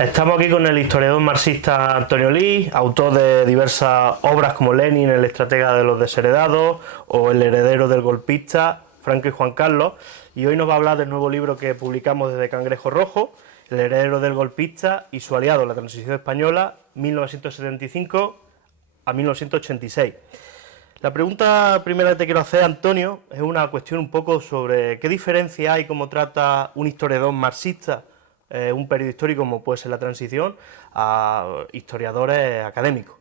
Estamos aquí con el historiador marxista Antonio Lis, autor de diversas obras como Lenin, el estratega de los desheredados, o El heredero del golpista, Franco y Juan Carlos, y hoy nos va a hablar del nuevo libro que publicamos desde Cangrejo Rojo, El heredero del golpista y su aliado, la transición española, 1975 a 1986. La pregunta primera que te quiero hacer, Antonio, es una cuestión un poco sobre qué diferencia hay, cómo trata un historiador marxista un periodo histórico como puede ser la transición, a historiadores académicos.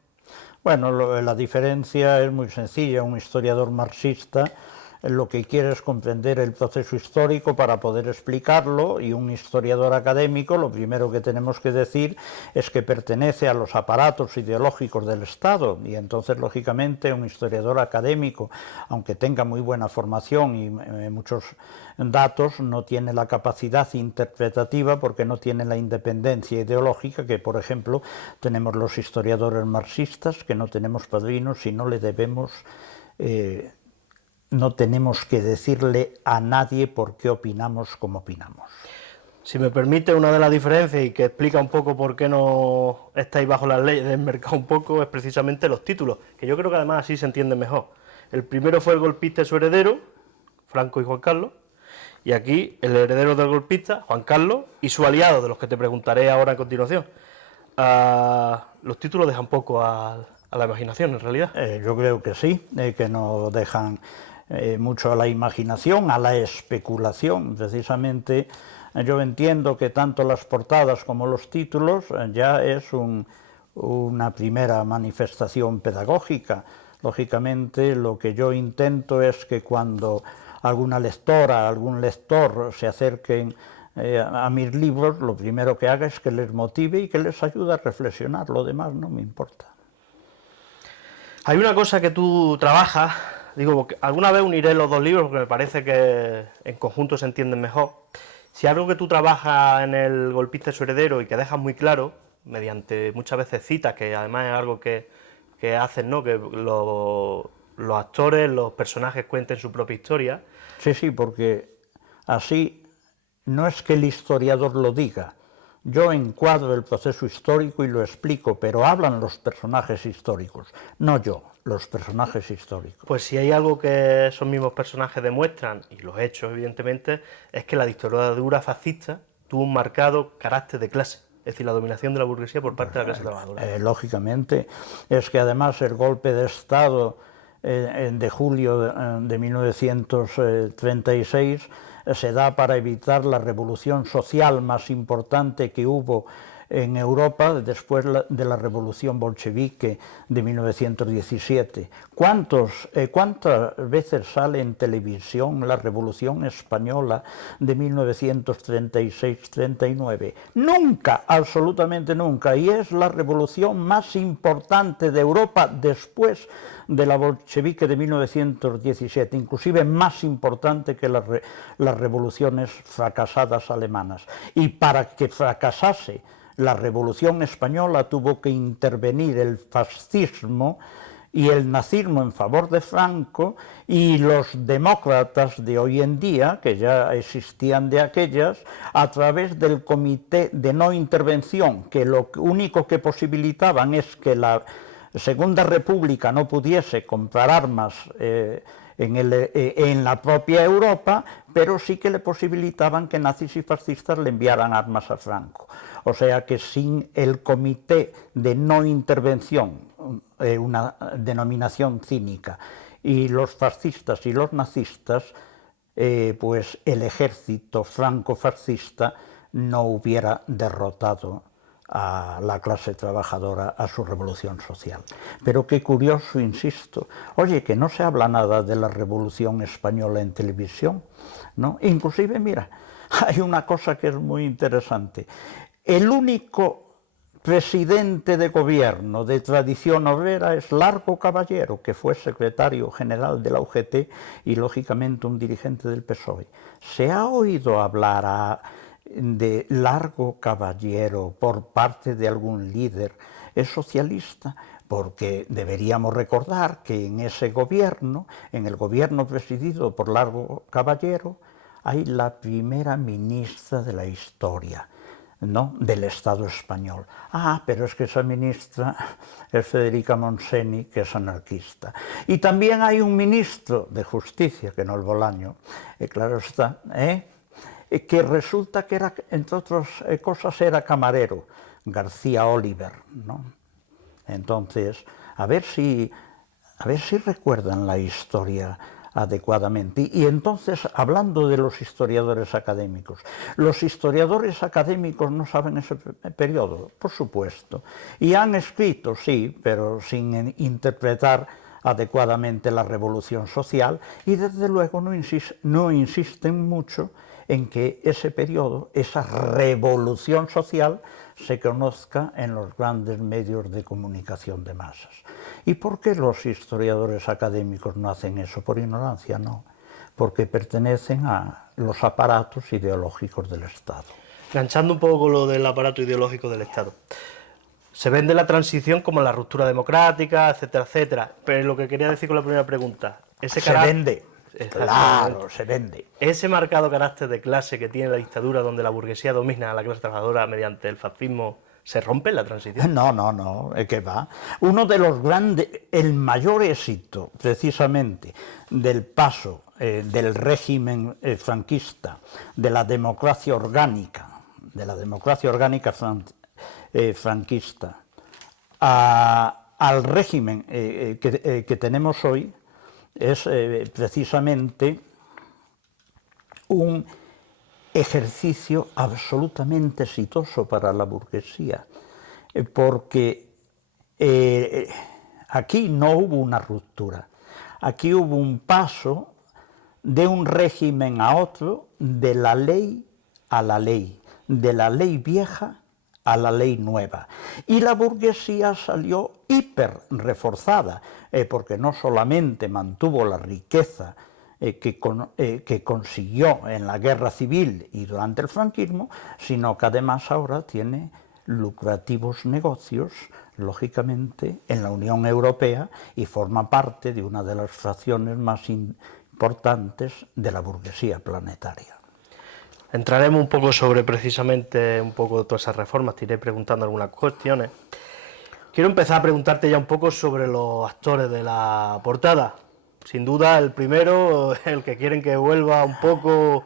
Bueno, la diferencia es muy sencilla. Un historiador marxista lo que quiere es comprender el proceso histórico para poder explicarlo, y un historiador académico lo primero que tenemos que decir es que pertenece a los aparatos ideológicos del Estado, y entonces lógicamente un historiador académico, aunque tenga muy buena formación y muchos datos, no tiene la capacidad interpretativa porque no tiene la independencia ideológica que, por ejemplo, tenemos los historiadores marxistas, que no tenemos padrinos y no le debemos no tenemos que decirle a nadie por qué opinamos como opinamos. Si me permite, una de las diferencias y que explica un poco por qué no estáis bajo las leyes del mercado un poco es precisamente los títulos, que yo creo que además así se entiende mejor. El primero fue El golpista y su heredero, Franco y Juan Carlos, y aquí El heredero del golpista, Juan Carlos, y su aliado, de los que te preguntaré ahora a continuación. Los títulos dejan poco a la imaginación, en realidad. Yo creo que sí, que no dejan mucho a la imaginación, a la especulación. Precisamente yo entiendo que tanto las portadas como los títulos ya es una primera manifestación pedagógica. Lógicamente lo que yo intento es que cuando alguna lectora, algún lector se acerquen a mis libros, lo primero que haga es que les motive y que les ayude a reflexionar. Lo demás no me importa. Hay una cosa que tú trabajas, digo, alguna vez uniré los dos libros porque me parece que en conjunto se entienden mejor. Si algo que tú trabajas en El golpista y su heredero y que dejas muy claro, mediante muchas veces citas, que además es algo que hacen, ¿no?, que los actores, los personajes cuenten su propia historia. Sí, porque así no es que el historiador lo diga. Yo encuadro el proceso histórico y lo explico, pero hablan los personajes históricos, no yo, los personajes históricos. Pues si hay algo que esos mismos personajes demuestran, y los hechos evidentemente, es que la dictadura fascista tuvo un marcado carácter de clase, es decir, la dominación de la burguesía por parte de la clase trabajadora. Lógicamente, es que además el golpe de Estado de julio de 1936 se da para evitar la revolución social más importante que hubo en Europa después de la revolución bolchevique de 1917. ¿Cuántas veces sale en televisión la revolución española de 1936-39? Nunca, absolutamente nunca, y es la revolución más importante de Europa después de la bolchevique de 1917, inclusive más importante que las revoluciones fracasadas alemanas. Y para que fracasase la Revolución Española tuvo que intervenir el fascismo y el nazismo en favor de Franco, y los demócratas de hoy en día, que ya existían de aquellas, a través del Comité de No Intervención, que lo único que posibilitaban es que la Segunda República no pudiese comprar armas en la propia Europa, pero sí que le posibilitaban que nazis y fascistas le enviaran armas a Franco. O sea que sin el Comité de No Intervención, una denominación cínica, y los fascistas y los nazistas, pues el ejército franco-fascista no hubiera derrotado a la clase trabajadora, a su revolución social. Pero qué curioso, insisto, oye, que no se habla nada de la Revolución Española en televisión, ¿no? Inclusive, mira, hay una cosa que es muy interesante. El único presidente de gobierno de tradición obrera es Largo Caballero, que fue secretario general de la UGT y lógicamente un dirigente del PSOE. ¿Se ha oído hablar de Largo Caballero por parte de algún líder socialista? Porque deberíamos recordar que en ese gobierno, en el gobierno presidido por Largo Caballero, hay la primera ministra de la historia, ¿no?, del Estado español. Ah, pero es que esa ministra es Federica Montseny, que es anarquista. Y también hay un ministro de Justicia, que no es Bolaño, claro está, que resulta que era, entre otras cosas, era camarero, García Oliver, ¿no? Entonces, a ver si recuerdan la historia adecuadamente. Y entonces, hablando de los historiadores académicos no saben ese periodo, por supuesto, y han escrito, sí, pero sin interpretar adecuadamente la revolución social, y desde luego no insisten mucho en que ese periodo, esa revolución social, se conozca en los grandes medios de comunicación de masas. ¿Y por qué los historiadores académicos no hacen eso? Por ignorancia, no, porque pertenecen a los aparatos ideológicos del Estado. Enganchando un poco con lo del aparato ideológico del Estado. Se vende la transición como la ruptura democrática, etcétera, etcétera. Pero lo que quería decir con la primera pregunta, Se vende, claro, se vende. Ese marcado carácter de clase que tiene la dictadura, donde la burguesía domina a la clase trabajadora mediante el fascismo, ¿se rompe la transición? No, ¿qué va? Uno de los grandes, el mayor éxito, precisamente, del paso del régimen franquista, de la democracia orgánica franquista, al régimen que tenemos hoy, es precisamente un ejercicio absolutamente exitoso para la burguesía, porque aquí no hubo una ruptura, aquí hubo un paso de un régimen a otro, de la ley a la ley, de la ley vieja a la ley nueva. Y la burguesía salió hiper reforzada, porque no solamente mantuvo la riqueza que consiguió en la guerra civil y durante el franquismo, sino que además ahora tiene lucrativos negocios, lógicamente, en la Unión Europea y forma parte de una de las fracciones más importantes de la burguesía planetaria. Entraremos un poco sobre precisamente un poco de todas esas reformas, te iré preguntando algunas cuestiones. Quiero empezar a preguntarte ya un poco sobre los actores de la portada. Sin duda el primero, el que quieren que vuelva un poco,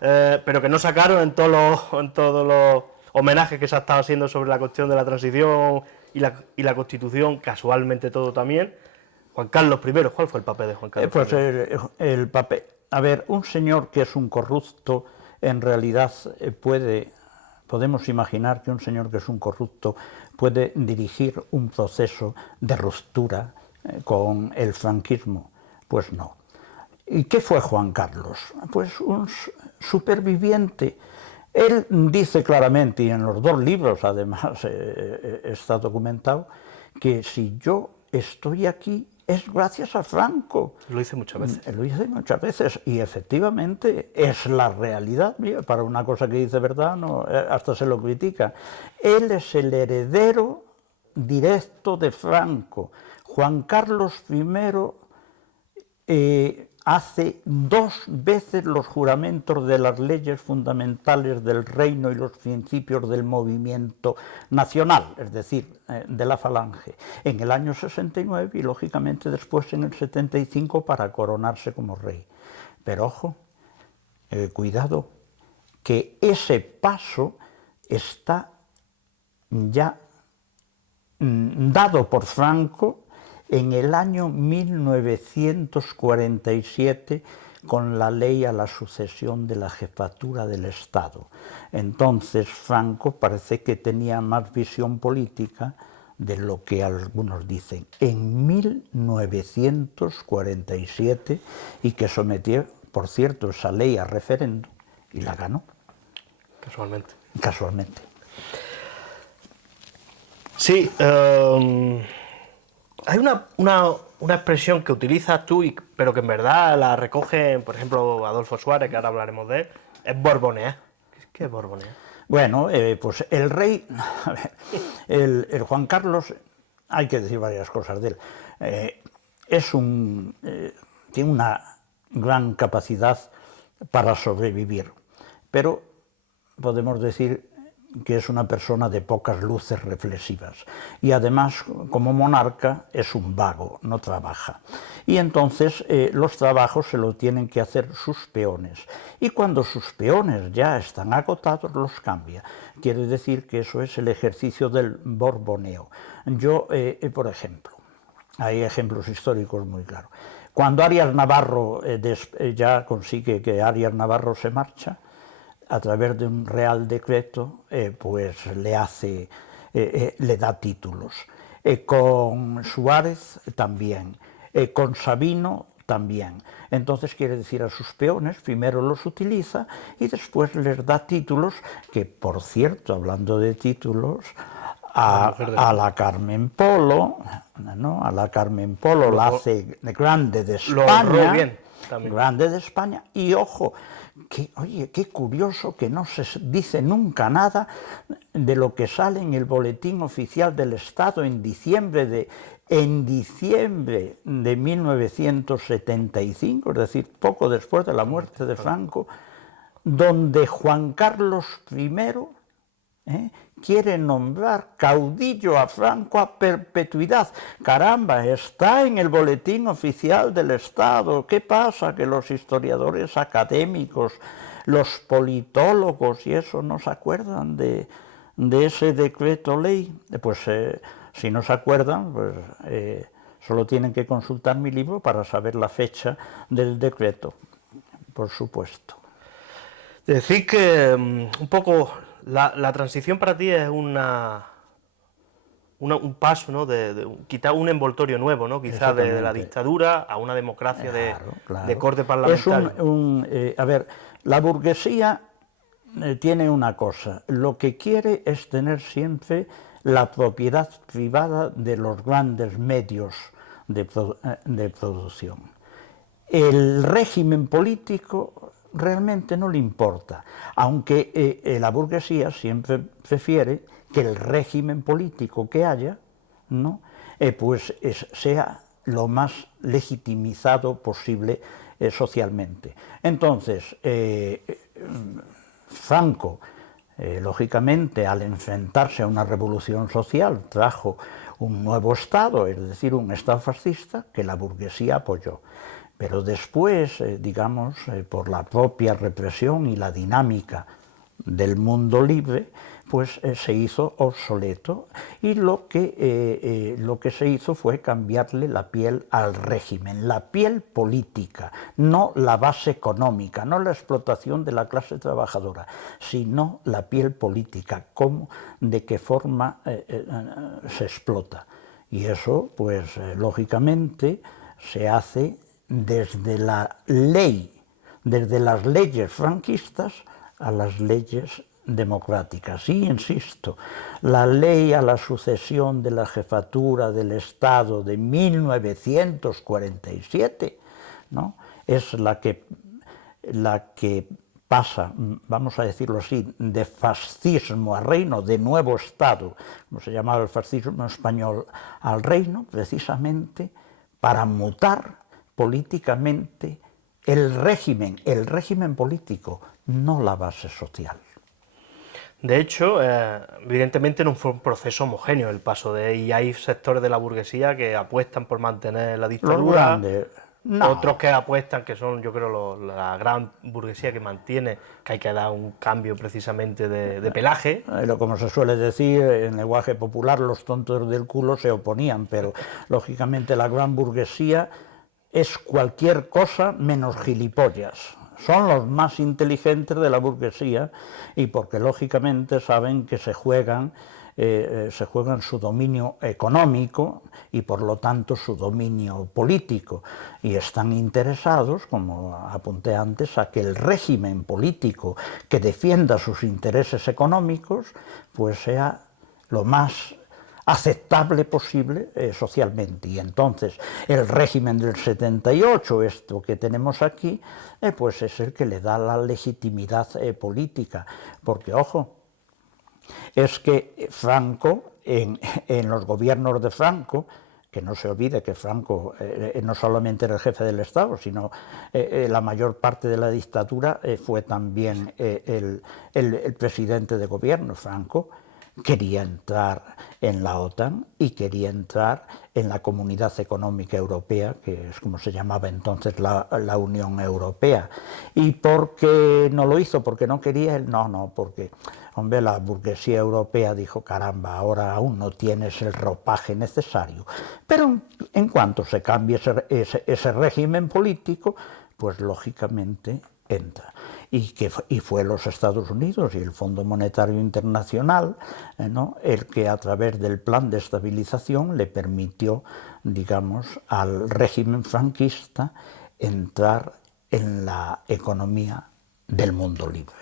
pero que no sacaron en todos los homenajes que se ha estado haciendo sobre la cuestión de la transición y la Constitución, casualmente todo también. Juan Carlos I, ¿cuál fue el papel de Juan Carlos I? Pues el papel, a ver, un señor que es un corrupto, en realidad podemos imaginar que un señor que es un corrupto puede dirigir un proceso de ruptura con el franquismo. Pues no. ¿Y qué fue Juan Carlos? Pues un superviviente. Él dice claramente, y en los dos libros además está documentado, que si yo estoy aquí es gracias a Franco. Lo dice muchas veces. Lo dice muchas veces, y efectivamente es la realidad. Mira, para una cosa que dice verdad, no, hasta se lo critica. Él es el heredero directo de Franco. Juan Carlos I hace 2 veces los juramentos de las leyes fundamentales del reino y los principios del movimiento nacional, es decir, de la Falange, en el año 69 y lógicamente después en el 75 para coronarse como rey. Pero ojo, cuidado, que ese paso está ya dado por Franco en el año 1947 con la ley a la sucesión de la jefatura del Estado. Entonces Franco parece que tenía más visión política de lo que algunos dicen. En 1947, y que sometió, por cierto, esa ley a referéndum y la ganó. Casualmente. Casualmente. Sí, hay una expresión que utilizas tú, pero que en verdad la recoge, por ejemplo, Adolfo Suárez, que ahora hablaremos de él, es borbonear. ¿Qué es borbonear? Bueno, pues el rey, a ver, el Juan Carlos, hay que decir varias cosas de él, tiene una gran capacidad para sobrevivir, pero podemos decir que es una persona de pocas luces reflexivas y además como monarca es un vago, no trabaja. Y entonces los trabajos se lo tienen que hacer sus peones y cuando sus peones ya están agotados los cambia. Quiere decir que eso es el ejercicio del borboneo. Yo, por ejemplo, hay ejemplos históricos muy claros. Cuando Arias Navarro ya consigue que Arias Navarro se marcha, a través de un real decreto, pues le da títulos. Con Suárez también, con Sabino también. Entonces quiere decir a sus peones, primero los utiliza y después les da títulos que, por cierto, hablando de títulos, a la Carmen Polo, ¿no? A la Carmen Polo la hace grande de España, bien, grande de España, y ojo, oye, qué curioso que no se dice nunca nada de lo que sale en el Boletín Oficial del Estado en diciembre de 1975, es decir, poco después de la muerte de Franco, donde Juan Carlos I quiere nombrar caudillo a Franco a perpetuidad. Caramba, está en el Boletín Oficial del Estado. ¿Qué pasa? Que los historiadores académicos, los politólogos y eso no se acuerdan de ese decreto ley. Pues si no se acuerdan, pues solo tienen que consultar mi libro para saber la fecha del decreto, por supuesto. Decir que un poco la transición para ti es un paso, ¿no? de quitar un envoltorio nuevo, ¿no? Quizás de la dictadura a una democracia de corte parlamentario. A ver, la burguesía tiene una cosa, lo que quiere es tener siempre la propiedad privada de los grandes medios de producción. El régimen político realmente no le importa, aunque la burguesía siempre prefiere que el régimen político que haya, ¿no? Sea lo más legitimizado posible socialmente. Entonces, Franco, lógicamente, al enfrentarse a una revolución social, trajo un nuevo Estado, es decir, un Estado fascista que la burguesía apoyó. Pero después, digamos, por la propia represión y la dinámica del mundo libre, pues se hizo obsoleto y lo que se hizo fue cambiarle la piel al régimen, la piel política, no la base económica, no la explotación de la clase trabajadora, sino la piel política, cómo, de qué forma se explota. Y eso, pues lógicamente, se hace desde la ley, desde las leyes franquistas a las leyes democráticas. Y insisto, la ley a la sucesión de la jefatura del Estado de 1947, ¿no? Es la que pasa, vamos a decirlo así, de fascismo a reino, de nuevo Estado, como se llamaba el fascismo español, al reino, precisamente para mutar políticamente el régimen político, no la base social. De hecho, evidentemente no fue un proceso homogéneo el paso y hay sectores de la burguesía que apuestan por mantener la dictadura, otros que apuestan, que son, yo creo, la gran burguesía que mantiene, que hay que dar un cambio precisamente de pelaje. Como se suele decir en lenguaje popular, los tontos del culo se oponían, pero lógicamente la gran burguesía es cualquier cosa menos gilipollas. Son los más inteligentes de la burguesía y porque lógicamente saben que se juegan su dominio económico y por lo tanto su dominio político y están interesados, como apunté antes, a que el régimen político que defienda sus intereses económicos pues sea lo más aceptable posible socialmente. Y entonces el régimen del 78, esto que tenemos aquí, pues es el que le da la legitimidad política, porque ojo, es que Franco, en los gobiernos de Franco, que no se olvide que Franco no solamente era el jefe del Estado, sino la mayor parte de la dictadura fue también el presidente de gobierno. Franco quería entrar en la OTAN y quería entrar en la Comunidad Económica Europea, que es como se llamaba entonces la Unión Europea. ¿Y por qué no lo hizo? ¿Porque no quería él? No, porque, hombre, la burguesía europea dijo, caramba, ahora aún no tienes el ropaje necesario. Pero en cuanto se cambie ese régimen político, pues lógicamente entra. Y fue los Estados Unidos y el Fondo Monetario Internacional, ¿no?, el que a través del plan de estabilización le permitió, digamos, al régimen franquista entrar en la economía del mundo libre.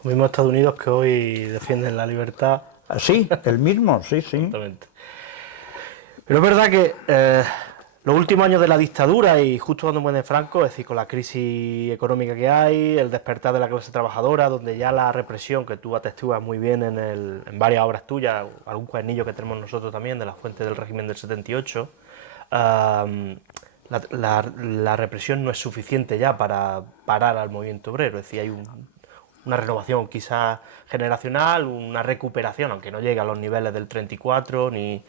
Los mismos Estados Unidos que hoy defienden la libertad. Sí, el mismo, sí. Exactamente. Pero es verdad que los últimos años de la dictadura y justo cuando muere Franco, es decir, con la crisis económica que hay, el despertar de la clase trabajadora, donde ya la represión, que tú atestiguas muy bien en varias obras tuyas, algún cuadernillo que tenemos nosotros también, de las fuentes del régimen del 78, la represión no es suficiente ya para parar al movimiento obrero, es decir, hay una renovación quizás generacional, una recuperación, aunque no llegue a los niveles del 34 ni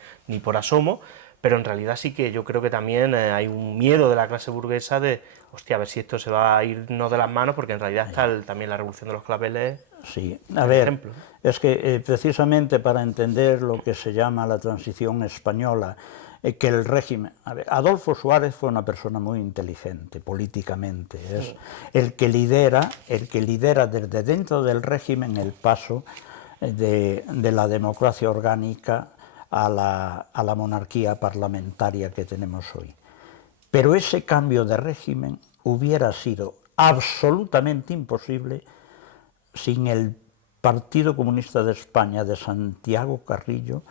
por asomo, pero en realidad sí que yo creo que también hay un miedo de la clase burguesa de, hostia, a ver si esto se va a irnos de las manos, porque en realidad está también la revolución de los claveles. Sí, a ver, ejemplo, ¿no? Es que precisamente para entender lo que se llama la transición española, que el régimen... A ver, Adolfo Suárez fue una persona muy inteligente políticamente, es el que lidera desde dentro del régimen el paso de la democracia orgánica a la monarquía parlamentaria que tenemos hoy. Pero ese cambio de régimen hubiera sido absolutamente imposible sin el Partido Comunista de España de Santiago Carrillo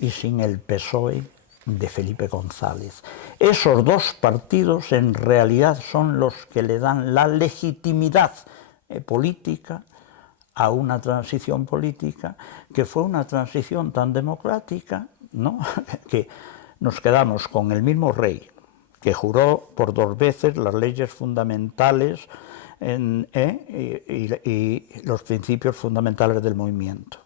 y sin el PSOE de Felipe González. Esos dos partidos en realidad son los que le dan la legitimidad política a una transición política que fue una transición tan democrática, ¿no?, que nos quedamos con el mismo rey que juró por 2 veces las leyes fundamentales y los principios fundamentales del movimiento,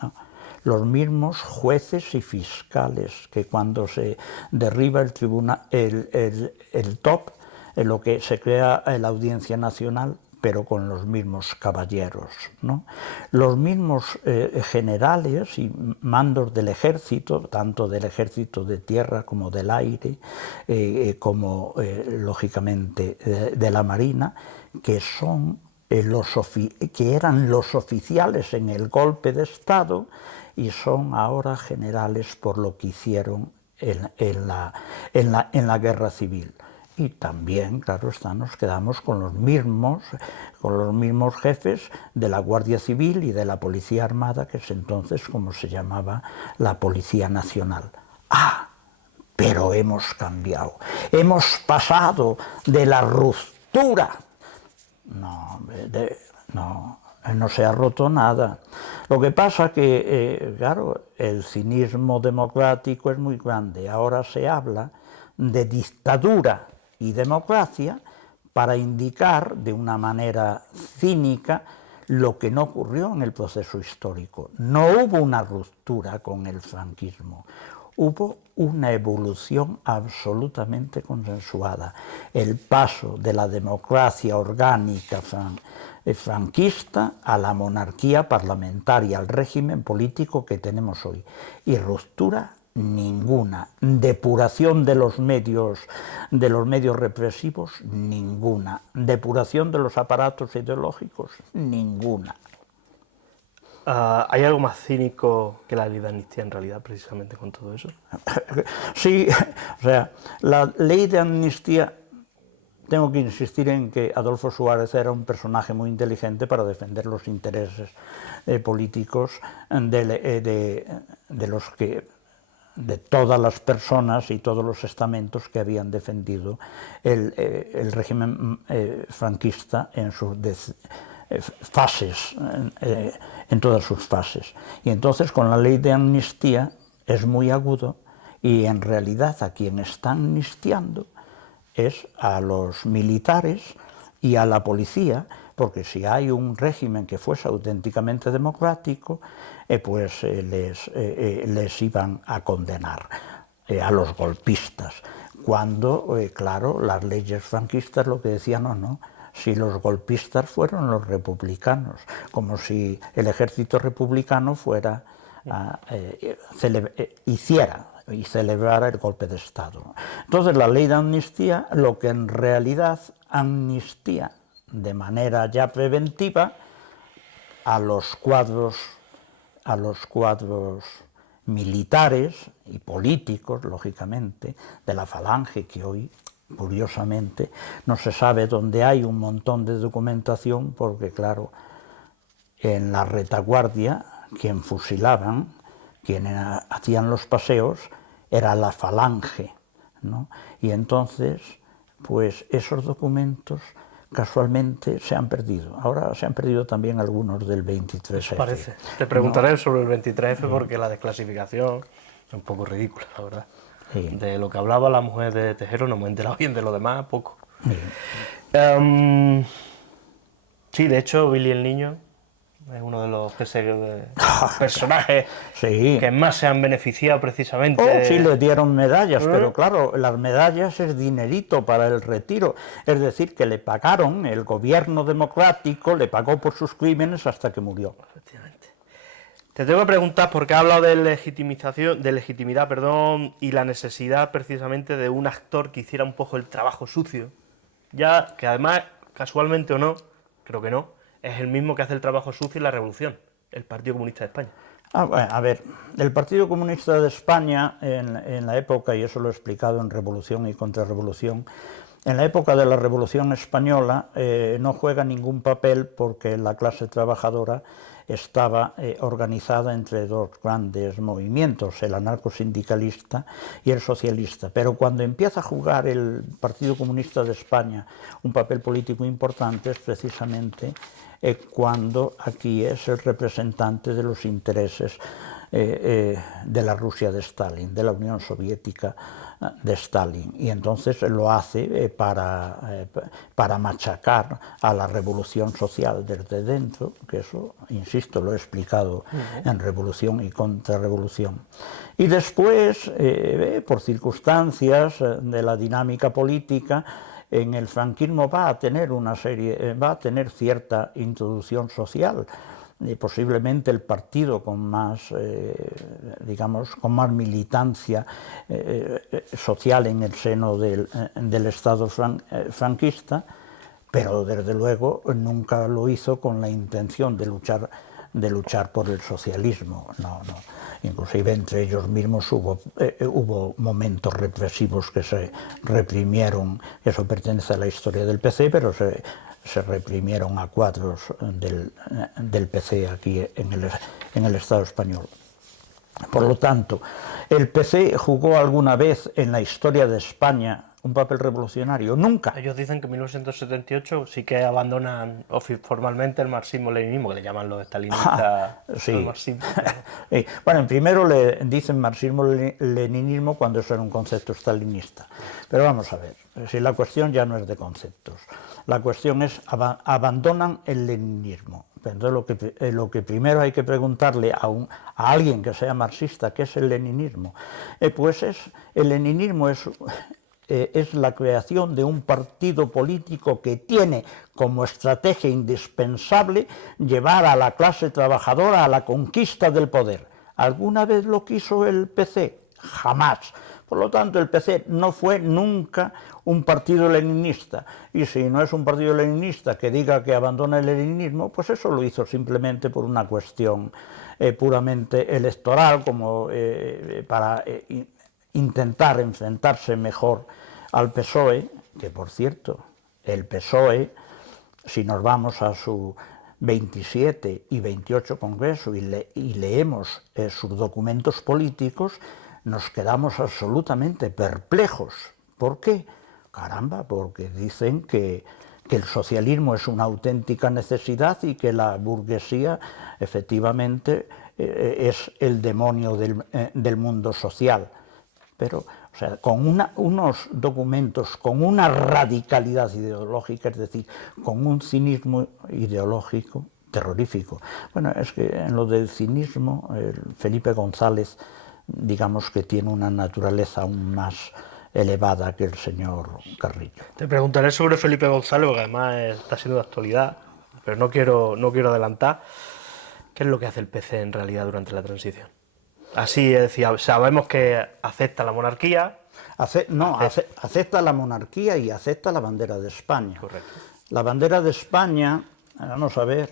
¿no? Los mismos jueces y fiscales que cuando se derriba el tribunal, el top, en lo que se crea la Audiencia Nacional, pero con los mismos caballeros, ¿no? Los mismos generales y mandos del ejército, tanto del ejército de tierra como del aire, como lógicamente de la marina, que eran los oficiales en el golpe de Estado y son ahora generales por lo que hicieron en la guerra civil. Y también, claro está, nos quedamos con los mismos jefes de la Guardia Civil y de la Policía Armada, que es entonces como se llamaba la Policía Nacional. Pero hemos cambiado, hemos pasado de la ruptura. No se ha roto nada. Lo que pasa que, claro, el cinismo democrático es muy grande. Ahora se habla de dictadura y democracia para indicar de una manera cínica lo que no ocurrió en el proceso histórico. No hubo una ruptura con el franquismo, hubo una evolución absolutamente consensuada. El paso de la democracia orgánica franquista a la monarquía parlamentaria, al régimen político que tenemos hoy. Y ruptura ninguna. Depuración de los medios represivos, ninguna. Depuración de los aparatos ideológicos, ninguna. ¿Hay algo más cínico que la ley de amnistía en realidad, precisamente con todo eso? Sí, o sea, la ley de amnistía, tengo que insistir en que Adolfo Suárez era un personaje muy inteligente para defender los intereses políticos de todas las personas y todos los estamentos que habían defendido el régimen franquista en sus fases, en todas sus fases. Y entonces con la ley de amnistía es muy agudo Y en realidad a quien están amnistiando es a los militares y a la policía, porque si hay un régimen que fuese auténticamente democrático, pues les iban a condenar a los golpistas. Cuando, claro, las leyes franquistas lo que decían, no, si los golpistas fueron los republicanos, como si el ejército republicano fuera hiciera y celebrara el golpe de Estado. Entonces la ley de amnistía lo que en realidad amnistía de manera ya preventiva a los cuadros militares y políticos, lógicamente, de la Falange, que hoy, curiosamente, no se sabe dónde hay un montón de documentación, porque claro, en la retaguardia, quien fusilaban, quienes hacían los paseos, era la Falange, ¿no? Y entonces, pues esos documentos casualmente se han perdido. Ahora se han perdido también algunos del 23F. Parece. Te preguntaré sobre el 23F porque la desclasificación es un poco ridícula, la verdad. Sí. De lo que hablaba la mujer de Tejero no me he enterado bien, de lo demás poco. Sí, sí, de hecho Billy el Niño es uno de los personajes sí, que más se han beneficiado precisamente. Sí, le dieron medallas, pero claro, las medallas es dinerito para el retiro. Es decir, que le pagaron, el gobierno democrático le pagó por sus crímenes hasta que murió. Efectivamente. Te tengo que preguntar, porque has hablado de legitimidad, y la necesidad precisamente de un actor que hiciera un poco el trabajo sucio. Ya que además, casualmente o no, creo que no, es el mismo que hace el trabajo sucio en la Revolución, el Partido Comunista de España. Bueno, a ver, el Partido Comunista de España, en la época, y eso lo he explicado en Revolución y Contrarrevolución, en la época de la Revolución Española no juega ningún papel porque la clase trabajadora estaba organizada entre dos grandes movimientos, el anarcosindicalista y el socialista. Pero cuando empieza a jugar el Partido Comunista de España un papel político importante es precisamente cuando aquí es el representante de los intereses de la Rusia de Stalin, de la Unión Soviética de Stalin, y entonces lo hace para machacar a la revolución social desde dentro, que eso, insisto, lo he explicado en Revolución y Contrarrevolución. Y después, por circunstancias de la dinámica política, en el franquismo va a tener cierta introducción social. Posiblemente el partido con más, con más militancia social en el seno del Estado franquista, pero desde luego nunca lo hizo con la intención de luchar por el socialismo. No. Inclusive entre ellos mismos hubo momentos represivos que se reprimieron, eso pertenece a la historia del PC, pero se reprimieron a cuadros del PC aquí en el Estado español. Por lo tanto, ¿el PC jugó alguna vez en la historia de España un papel revolucionario? Nunca. Ellos dicen que en 1978 sí que abandonan formalmente el marxismo-leninismo, que le llaman los estalinistas al marxismo. Bueno, primero le dicen marxismo-leninismo cuando eso era un concepto stalinista. Pero vamos a ver, si la cuestión ya no es de conceptos, la cuestión es abandonan el leninismo. Entonces lo que primero hay que preguntarle a alguien que sea marxista, ¿qué es el leninismo? Pues el leninismo es la creación de un partido político que tiene como estrategia indispensable llevar a la clase trabajadora a la conquista del poder. ¿Alguna vez lo quiso el PC? Jamás. Por lo tanto, el PC no fue nunca un partido leninista. Y si no es un partido leninista que diga que abandona el leninismo, pues eso lo hizo simplemente por una cuestión puramente electoral, como para intentar enfrentarse mejor al PSOE, que por cierto, el PSOE, si nos vamos a su 27 y 28 Congreso y leemos sus documentos políticos, nos quedamos absolutamente perplejos. ¿Por qué? Caramba, porque dicen que el socialismo es una auténtica necesidad y que la burguesía efectivamente es el demonio del mundo social. pero o sea, con unos documentos con una radicalidad ideológica, es decir, con un cinismo ideológico terrorífico. Bueno, es que en lo del cinismo, Felipe González, digamos que tiene una naturaleza aún más elevada que el señor Carrillo. Te preguntaré sobre Felipe González, porque además está siendo de actualidad, pero no quiero adelantar. ¿Qué es lo que hace el PC en realidad durante la transición? Así es decir, sabemos que acepta la monarquía. Acepta la monarquía y acepta la bandera de España. Correcto. La bandera de España, vamos a ver,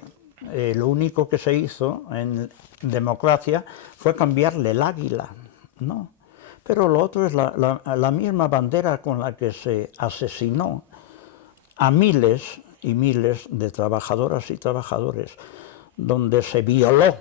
lo único que se hizo en democracia fue cambiarle el águila, ¿no? Pero lo otro es la misma bandera con la que se asesinó a miles y miles de trabajadoras y trabajadores, donde se violó.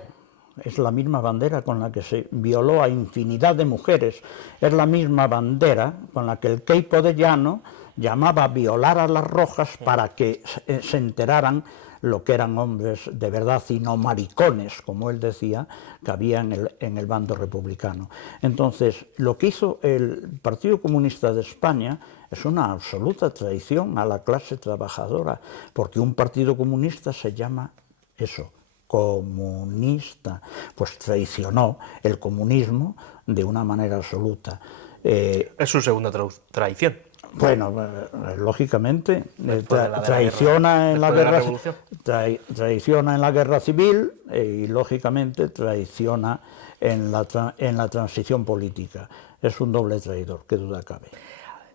Es la misma bandera con la que se violó a infinidad de mujeres. Es la misma bandera con la que el Queipo de Llano llamaba a violar a las rojas para que se enteraran lo que eran hombres de verdad y no maricones, como él decía, que había en el bando republicano. Entonces, lo que hizo el Partido Comunista de España es una absoluta traición a la clase trabajadora, porque un partido comunista se llama eso, comunista, pues traicionó el comunismo de una manera absoluta. Es su segunda traición. Bueno, lógicamente, traiciona en la guerra civil y lógicamente traiciona en la transición política. Es un doble traidor, qué duda cabe.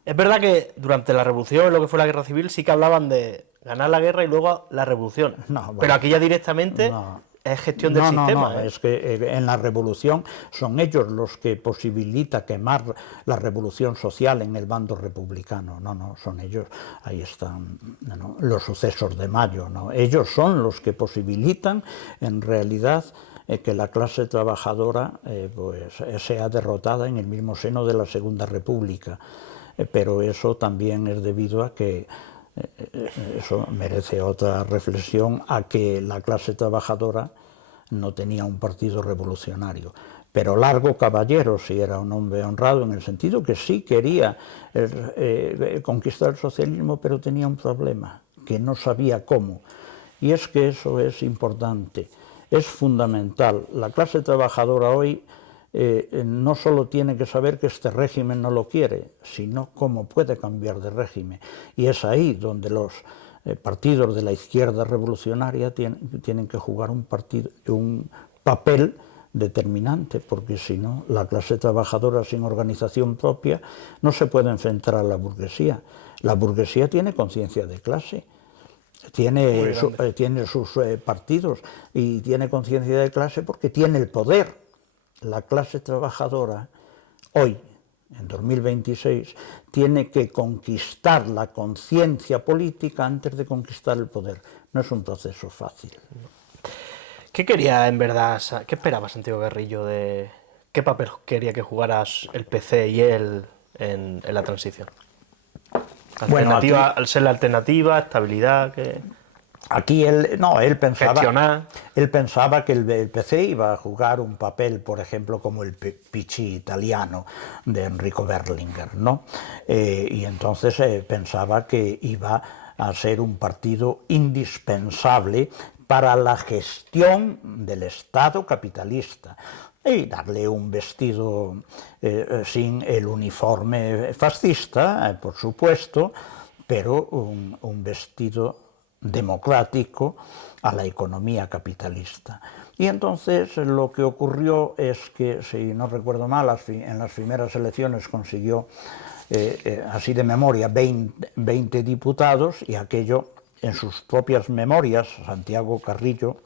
Es verdad que durante la revolución, lo que fue la guerra civil, sí que hablaban de ganar la guerra y luego la revolución. No, bueno, pero aquí ya directamente es gestión del sistema. No, es que en la revolución son ellos los que posibilitan quemar la revolución social en el bando republicano. No, son ellos. Ahí están los sucesos de mayo. ¿No? Ellos son los que posibilitan, en realidad, que la clase trabajadora sea derrotada en el mismo seno de la Segunda República. Pero eso también es debido a que eso merece otra reflexión, a que la clase trabajadora no tenía un partido revolucionario. Pero Largo Caballero sí era un hombre honrado, en el sentido que sí quería conquistar el socialismo, pero tenía un problema, que no sabía cómo. Y es que eso es importante, es fundamental. La clase trabajadora hoy no solo tiene que saber que este régimen no lo quiere, sino cómo puede cambiar de régimen. Y es ahí donde los partidos de la izquierda revolucionaria tienen que jugar un papel determinante, porque si no, la clase trabajadora sin organización propia no se puede enfrentar a la burguesía. La burguesía tiene conciencia de clase, tiene sus partidos y tiene conciencia de clase porque tiene el poder. La clase trabajadora hoy, en 2026, tiene que conquistar la conciencia política antes de conquistar el poder. No es un proceso fácil. ¿Qué quería en verdad, qué esperaba Santiago Carrillo de qué papel quería que jugara el PC y él en la transición? Alternativa, al ser la alternativa, estabilidad, que... Aquí él pensaba que el PC iba a jugar un papel, por ejemplo, como el Pichi italiano de Enrico Berlinguer, ¿no? Y entonces pensaba que iba a ser un partido indispensable para la gestión del Estado capitalista y darle un vestido sin el uniforme fascista, por supuesto, pero un vestido democrático a la economía capitalista. Y entonces lo que ocurrió es que, si no recuerdo mal, en las primeras elecciones consiguió, así de memoria, 20 diputados, y aquello, en sus propias memorias, Santiago Carrillo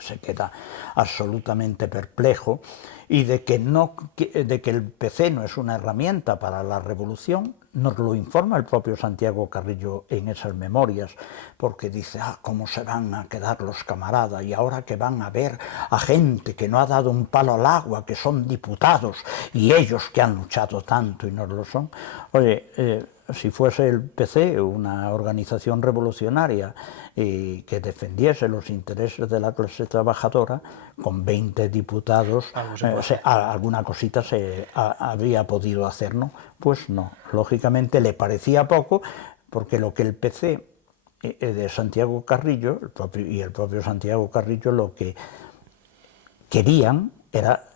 se queda absolutamente perplejo, y de que el PC no es una herramienta para la revolución, nos lo informa el propio Santiago Carrillo en esas memorias, porque dice, cómo se van a quedar los camaradas, y ahora que van a ver a gente que no ha dado un palo al agua, que son diputados, y ellos que han luchado tanto y no lo son. Oye, si fuese el PC una organización revolucionaria que defendiese los intereses de la clase trabajadora, con 20 diputados alguna cosita se habría podido hacer, ¿no? Pues no, lógicamente le parecía poco, porque lo que el PC de Santiago Carrillo y el propio Santiago Carrillo lo que querían era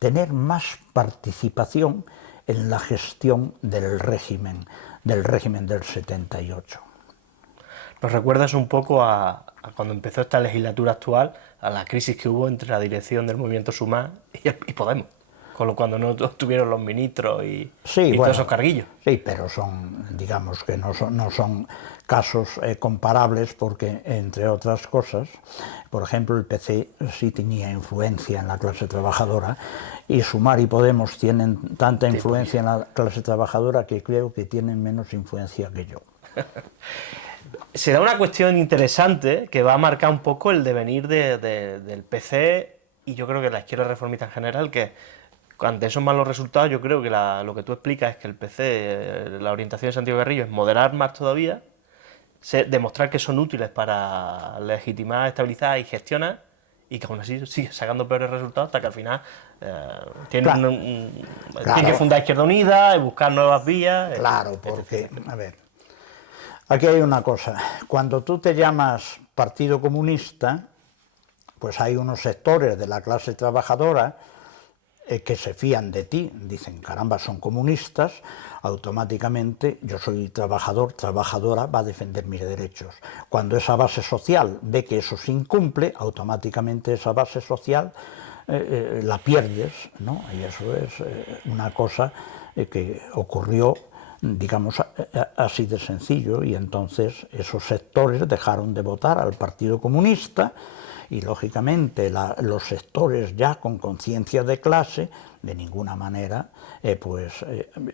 tener más participación en la gestión del régimen del 78. ¿Nos recuerdas un poco a cuando empezó esta legislatura actual, a la crisis que hubo entre la dirección del movimiento Sumar y Podemos? Cuando no tuvieron los ministros y todos esos carguillos. Sí, pero son, digamos que no son casos comparables, porque, entre otras cosas, por ejemplo, el PC sí tenía influencia en la clase trabajadora, y Sumar y Podemos tienen tanta influencia en la clase trabajadora que creo que tienen menos influencia que yo. Se da una cuestión interesante que va a marcar un poco el devenir del PC, y yo creo que la izquierda reformista en general, que ante esos malos resultados yo creo que lo que tú explicas es que el PC, la orientación de Santiago Carrillo es moderar más todavía, demostrar que son útiles para legitimar, estabilizar y gestionar, y que aún así sigue sacando peores resultados hasta que al final tiene que fundar Izquierda Unida y buscar nuevas vías. Claro, porque, a ver, aquí hay una cosa. Cuando tú te llamas Partido Comunista, pues hay unos sectores de la clase trabajadora que se fían de ti, dicen, caramba, son comunistas, automáticamente yo soy trabajador, trabajadora, va a defender mis derechos. Cuando esa base social ve que eso se incumple, automáticamente esa base social la pierdes, ¿no? Y eso es una cosa que ocurrió, digamos, así de sencillo, y entonces esos sectores dejaron de votar al Partido Comunista, y lógicamente los sectores ya con conciencia de clase de ninguna manera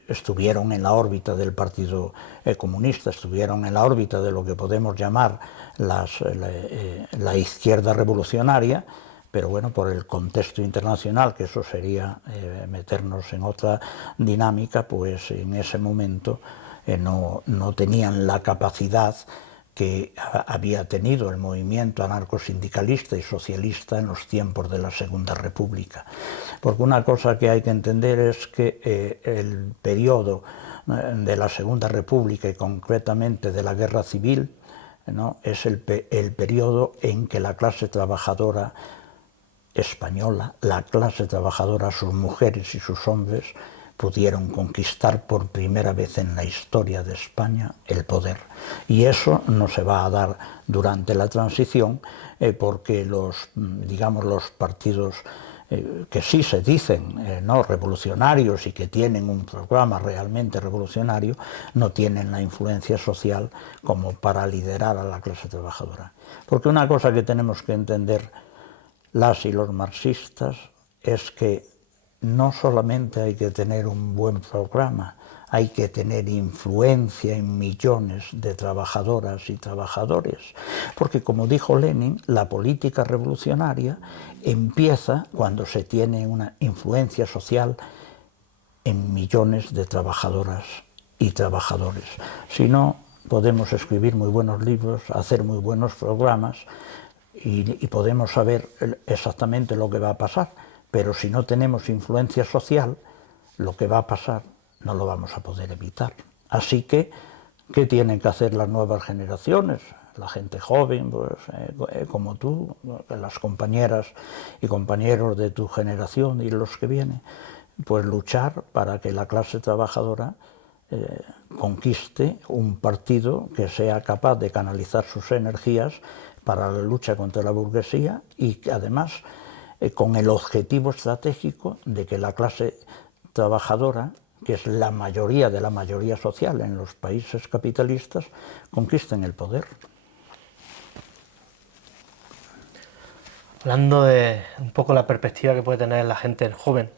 estuvieron en la órbita del Partido Comunista, estuvieron en la órbita de lo que podemos llamar la izquierda revolucionaria, pero bueno, por el contexto internacional, que eso sería meternos en otra dinámica, pues en ese momento no tenían la capacidad que había tenido el movimiento anarcosindicalista y socialista en los tiempos de la Segunda República. Porque una cosa que hay que entender es que el periodo de la Segunda República, y concretamente de la Guerra Civil, ¿no?, es el periodo en que la clase trabajadora española, la clase trabajadora, sus mujeres y sus hombres, pudieron conquistar por primera vez en la historia de España el poder. Y eso no se va a dar durante la transición, porque los partidos que sí se dicen no revolucionarios y que tienen un programa realmente revolucionario, no tienen la influencia social como para liderar a la clase trabajadora. Porque una cosa que tenemos que entender las y los marxistas es que no solamente hay que tener un buen programa, hay que tener influencia en millones de trabajadoras y trabajadores, porque, como dijo Lenin, la política revolucionaria empieza cuando se tiene una influencia social en millones de trabajadoras y trabajadores. Si no, podemos escribir muy buenos libros, hacer muy buenos programas y podemos saber exactamente lo que va a pasar, pero si no tenemos influencia social, lo que va a pasar no lo vamos a poder evitar. Así que, ¿qué tienen que hacer las nuevas generaciones? La gente joven, pues, como tú, las compañeras y compañeros de tu generación y los que vienen, pues luchar para que la clase trabajadora conquiste un partido que sea capaz de canalizar sus energías para la lucha contra la burguesía, y que además con el objetivo estratégico de que la clase trabajadora, que es la mayoría de la mayoría social en los países capitalistas, conquisten el poder. Hablando de un poco la perspectiva que puede tener la gente joven,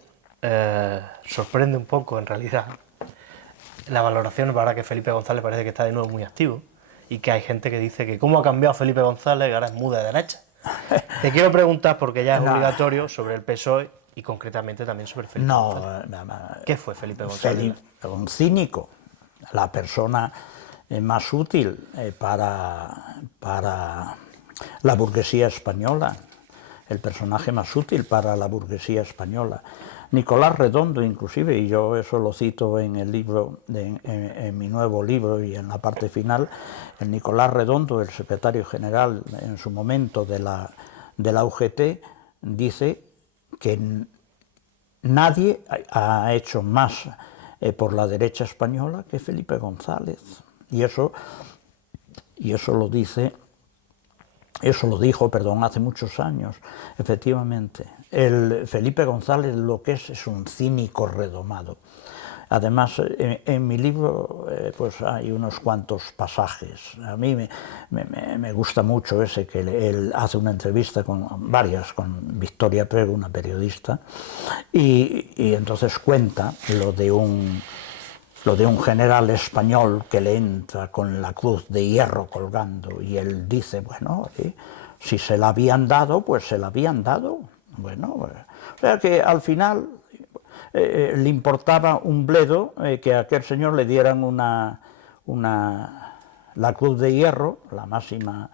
sorprende un poco, en realidad, la valoración, para que Felipe González parece que está de nuevo muy activo, y que hay gente que dice que cómo ha cambiado Felipe González, que ahora es muy de derecha. Te quiero preguntar, porque ya es obligatorio, sobre el PSOE y concretamente también sobre Felipe González. ¿Qué fue Felipe González? Un cínico. la persona más útil para la burguesía española, el personaje más útil para la burguesía española. Nicolás Redondo, inclusive, y yo eso lo cito en el libro, en mi nuevo libro y en la parte final, el Nicolás Redondo, el secretario general en su momento de la UGT, dice que nadie ha hecho más por la derecha española que Felipe González. Y eso lo dice... Eso lo dijo, hace muchos años, efectivamente. El Felipe González lo que es un cínico redomado. Además, en mi libro pues hay unos cuantos pasajes. A mí me gusta mucho ese que él hace una entrevista con Victoria Prego, una periodista, y entonces cuenta lo de un general español que le entra con la cruz de hierro colgando, y él dice, bueno, si se la habían dado, pues se la habían dado. Bueno, o sea que al final le importaba un bledo que a aquel señor le dieran la cruz de hierro, la máxima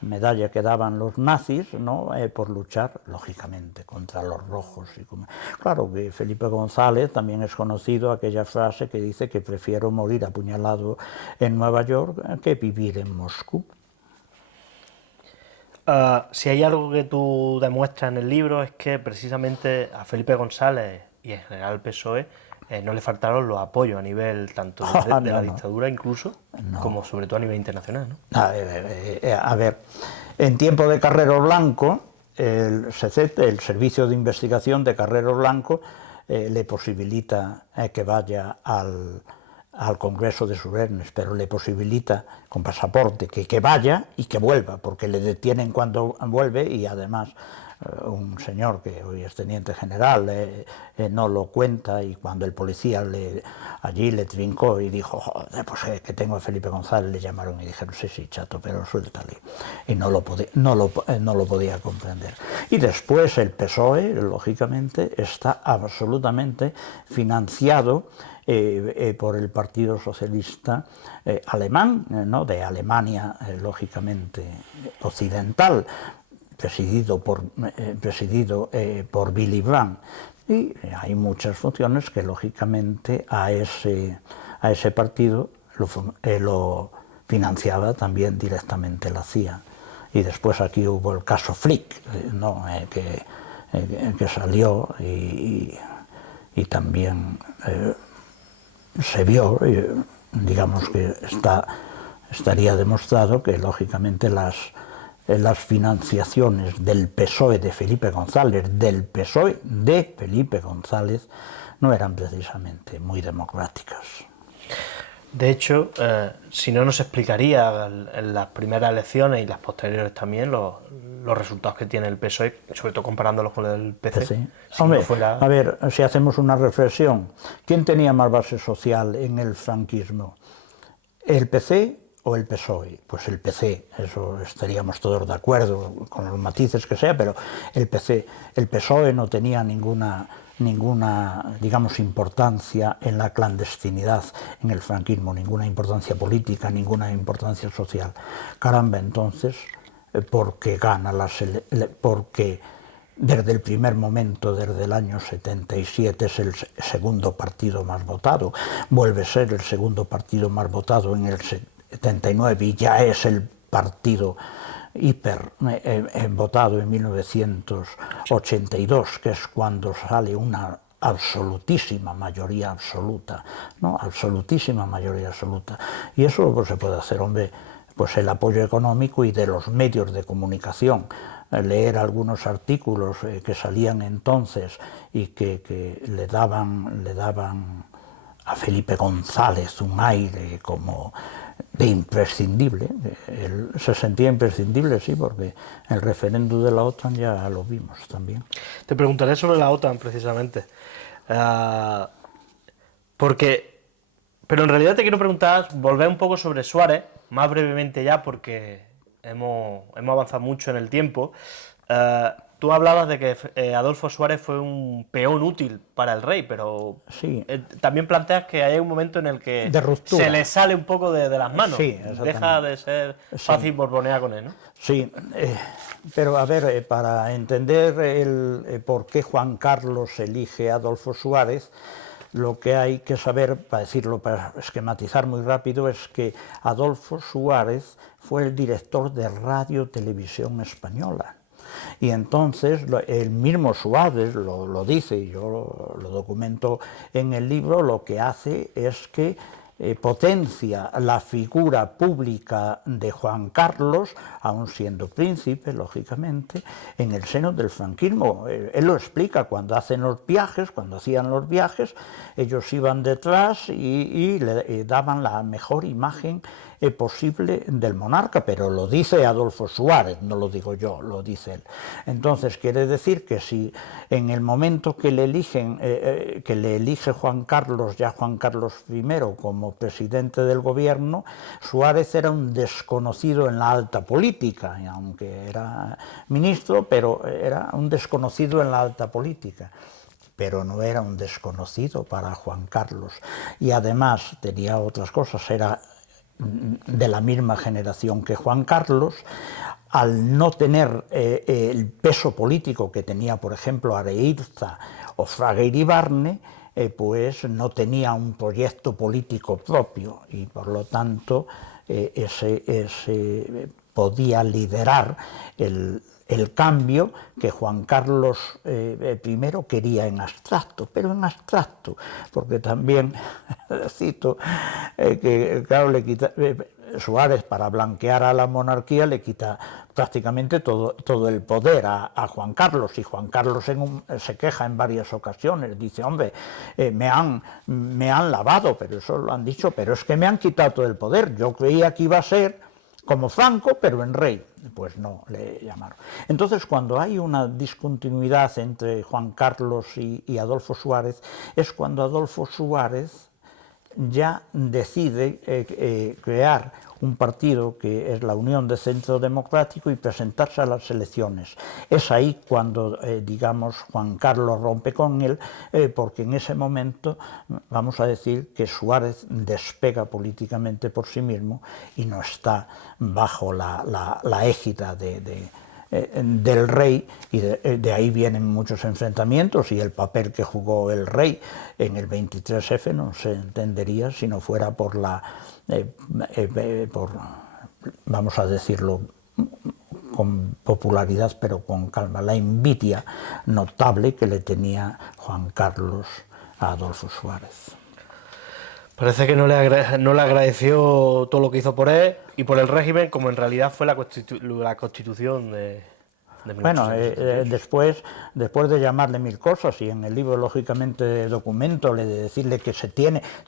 medalla que daban los nazis, ¿no? Por luchar, lógicamente, contra los rojos. Claro que Felipe González también es conocido aquella frase que dice que prefiero morir apuñalado en Nueva York que vivir en Moscú. Si hay algo que tú demuestras en el libro es que precisamente a Felipe González y en general al PSOE no le faltaron los apoyos a nivel tanto de la dictadura incluso, como sobre todo a nivel internacional, ¿no? A ver, en tiempo de Carrero Blanco, el SECET, el Servicio de Investigación de Carrero Blanco, le posibilita que vaya al Congreso de Subernes, pero le posibilita con pasaporte que vaya y que vuelva, porque le detienen cuando vuelve, y además un señor que hoy es teniente general no lo cuenta, y cuando el policía allí le trincó y dijo, joder, pues que tengo a Felipe González, le llamaron y dijeron, sí, chato, pero suéltale, y no lo podía comprender. Y después el PSOE, lógicamente, está absolutamente financiado por el Partido Socialista Alemán, ¿no? De Alemania, lógicamente, occidental, presidido por Willy Brandt, y hay muchas funciones que lógicamente a ese partido lo financiaba también directamente la CIA. Y después aquí hubo el caso Flick, ¿no? que salió y también se vio, digamos que estaría demostrado que lógicamente las financiaciones del PSOE de Felipe González, no eran precisamente muy democráticas. De hecho, si no, nos explicaría en las primeras elecciones y las posteriores también los resultados que tiene el PSOE, sobre todo comparándolos con el PC. Sí. Si Hombre, no fuera... a ver, si hacemos una reflexión, ¿quién tenía más base social en el franquismo? ¿El PC o el PSOE? Pues el PC, eso estaríamos todos de acuerdo, con los matices que sea, pero el PC, el PSOE no tenía ninguna, digamos, importancia en la clandestinidad en el franquismo, ninguna importancia política, ninguna importancia social. Caramba, entonces, porque porque desde el primer momento, desde el año 77, es el segundo partido más votado, vuelve a ser el segundo partido más votado en el 79 y ya es el partido votado en 1982, que es cuando sale una absolutísima mayoría absoluta, ¿no? Absolutísima mayoría absoluta. Y eso pues, se puede hacer, hombre, pues el apoyo económico y de los medios de comunicación. Leer algunos artículos que salían entonces y que le daban a Felipe González un aire como de imprescindible. Él se sentía imprescindible, sí, porque el referéndum de la OTAN ya lo vimos también. Te preguntaré sobre la OTAN, precisamente. Pero en realidad te quiero preguntar, volver un poco sobre Suárez, más brevemente ya, porque hemos avanzado mucho en el tiempo. tú hablabas de que Adolfo Suárez fue un peón útil para el rey, pero sí. También planteas que hay un momento en el que De ruptura. se le sale un poco de las manos, Sí, deja de ser fácil borbonear con él, ¿no? Sí, pero a ver, para entender por qué Juan Carlos elige a Adolfo Suárez, lo que hay que saber, para decirlo, para esquematizar muy rápido, es que Adolfo Suárez fue el director de Radio Televisión Española. Y entonces el mismo Suárez lo dice, y yo lo documento en el libro, lo que hace es que potencia la figura pública de Juan Carlos, aun siendo príncipe, lógicamente, en el seno del franquismo. Él lo explica cuando hacían los viajes, ellos iban detrás y le daban la mejor imagen posible del monarca, pero lo dice Adolfo Suárez, no lo digo yo, lo dice él. Entonces quiere decir que si en el momento que le elige Juan Carlos, ya Juan Carlos I, como presidente del gobierno, Suárez era un desconocido en la alta política, aunque era ministro, pero era un desconocido en la alta política. Pero no era un desconocido para Juan Carlos. Y además tenía otras cosas, era de la misma generación que Juan Carlos, al no tener el peso político que tenía, por ejemplo, Areilza o Fraga Iribarne, pues no tenía un proyecto político propio y por lo tanto podía liderar el cambio que Juan Carlos I quería en abstracto, pero en abstracto, porque también cito que, claro, Suárez, para blanquear a la monarquía, le quita prácticamente todo el poder a Juan Carlos, y Juan Carlos se queja en varias ocasiones, dice, hombre, me han lavado, pero eso lo han dicho, pero es que me han quitado todo el poder, yo creía que iba a ser como Franco, pero en rey. Pues no, le llamaron. Entonces, cuando hay una discontinuidad entre Juan Carlos y Adolfo Suárez, es cuando Adolfo Suárez ya decide crear un partido que es la Unión de Centro Democrático y presentarse a las elecciones. Es ahí cuando, digamos, Juan Carlos rompe con él, porque en ese momento, vamos a decir que Suárez despega políticamente por sí mismo y no está bajo la égida del rey, y de ahí vienen muchos enfrentamientos, y el papel que jugó el rey en el 23F no se entendería si no fuera por vamos a decirlo con popularidad pero con calma, la envidia notable que le tenía Juan Carlos a Adolfo Suárez. Parece que no le agradeció todo lo que hizo por él y por el régimen, como en realidad fue la Constitución de 1868. Bueno, después de llamarle mil cosas, y en el libro lógicamente documento, de decirle que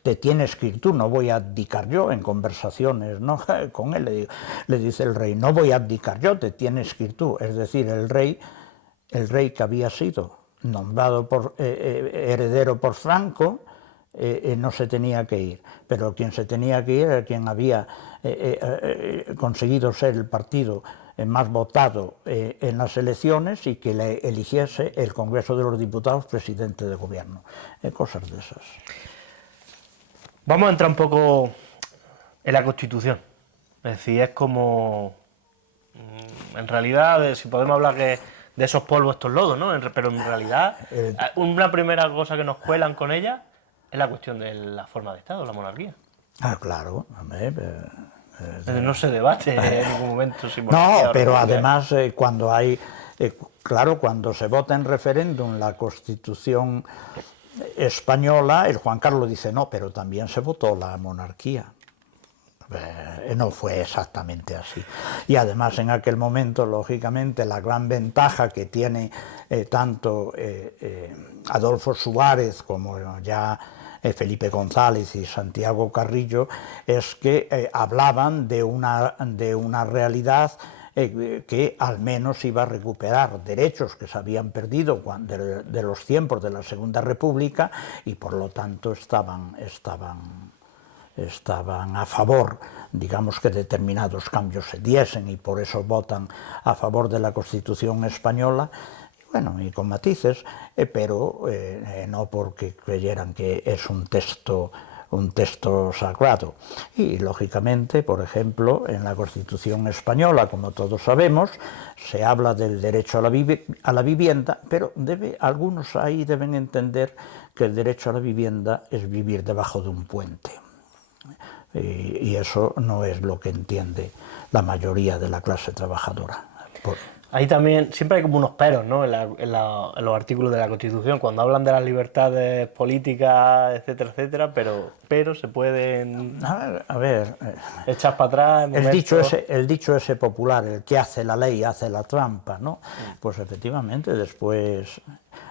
te tienes que ir tú, no voy a abdicar yo, en conversaciones, ¿no? Con él le dice el rey, no voy a abdicar yo, te tienes que ir tú. Es decir, el rey que había sido nombrado heredero por Franco, no se tenía que ir, pero quien se tenía que ir era quien había conseguido ser el partido más votado en las elecciones y que le eligiese el Congreso de los Diputados presidente de gobierno, cosas de esas. Vamos a entrar un poco en la Constitución, es decir, es como, en realidad, si podemos hablar de esos polvos, estos lodos, ¿no? Pero en realidad, una primera cosa que nos cuelan con ella es la cuestión de la forma de Estado, la monarquía. Ah, claro, no se debate en ningún momento. Si no, pero además cuando hay, claro, cuando se vota en referéndum la Constitución española, el Juan Carlos dice no, pero también se votó la monarquía. No fue exactamente así. Y además en aquel momento, lógicamente, la gran ventaja que tiene tanto Adolfo Suárez como ya Felipe González y Santiago Carrillo es que hablaban de una realidad que al menos iba a recuperar derechos que se habían perdido de los tiempos de la Segunda República, y por lo tanto estaban a favor, digamos, que determinados cambios se diesen, y por eso votan a favor de la Constitución española. bueno, y con matices, pero no porque creyeran que es un texto sagrado. Y, lógicamente, por ejemplo, en la Constitución española, como todos sabemos, se habla del derecho a la vivienda, pero algunos ahí deben entender que el derecho a la vivienda es vivir debajo de un puente. Y eso no es lo que entiende la mayoría de la clase trabajadora. Ahí también siempre hay como unos peros, ¿no? En los artículos de la Constitución, cuando hablan de las libertades políticas, etcétera, etcétera, pero se pueden a ver echar para atrás. El dicho ese popular, el que hace la ley hace la trampa, ¿no? Pues efectivamente después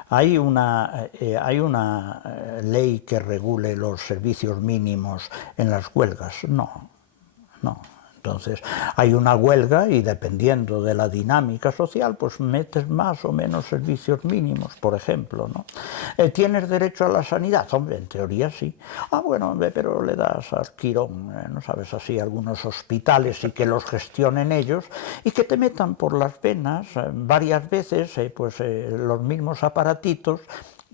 hay una ley que regule los servicios mínimos en las huelgas. No. Entonces, hay una huelga y dependiendo de la dinámica social, pues metes más o menos servicios mínimos, por ejemplo, ¿no? ¿Tienes derecho a la sanidad? Hombre, en teoría sí. Bueno, hombre, pero le das al quirón, ¿no sabes? Así, algunos hospitales y que los gestionen ellos y que te metan por las venas varias veces los mismos aparatitos,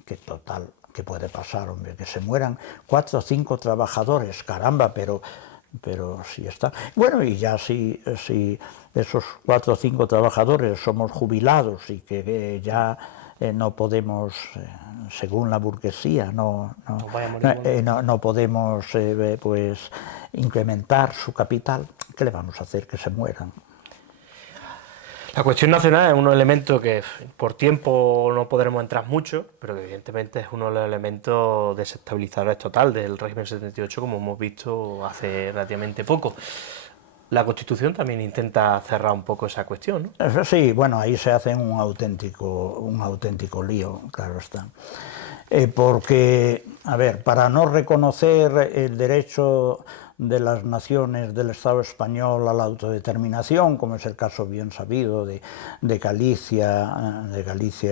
que total, que puede pasar, hombre, que se mueran 4 o 5 trabajadores, caramba, pero sí está. Bueno, y ya si esos 4 o 5 trabajadores somos jubilados y que ya no podemos, según la burguesía, no podemos pues incrementar su capital, ¿qué le vamos a hacer? Que se mueran. La cuestión nacional es un elemento que por tiempo no podremos entrar mucho, pero que evidentemente es uno de los elementos desestabilizadores total del régimen 78, como hemos visto hace relativamente poco. La Constitución también intenta cerrar un poco esa cuestión, ¿no? Sí, bueno, ahí se hace un auténtico lío, claro está. Porque, a ver, para no reconocer el derecho de las naciones del Estado español a la autodeterminación, como es el caso bien sabido de Galicia,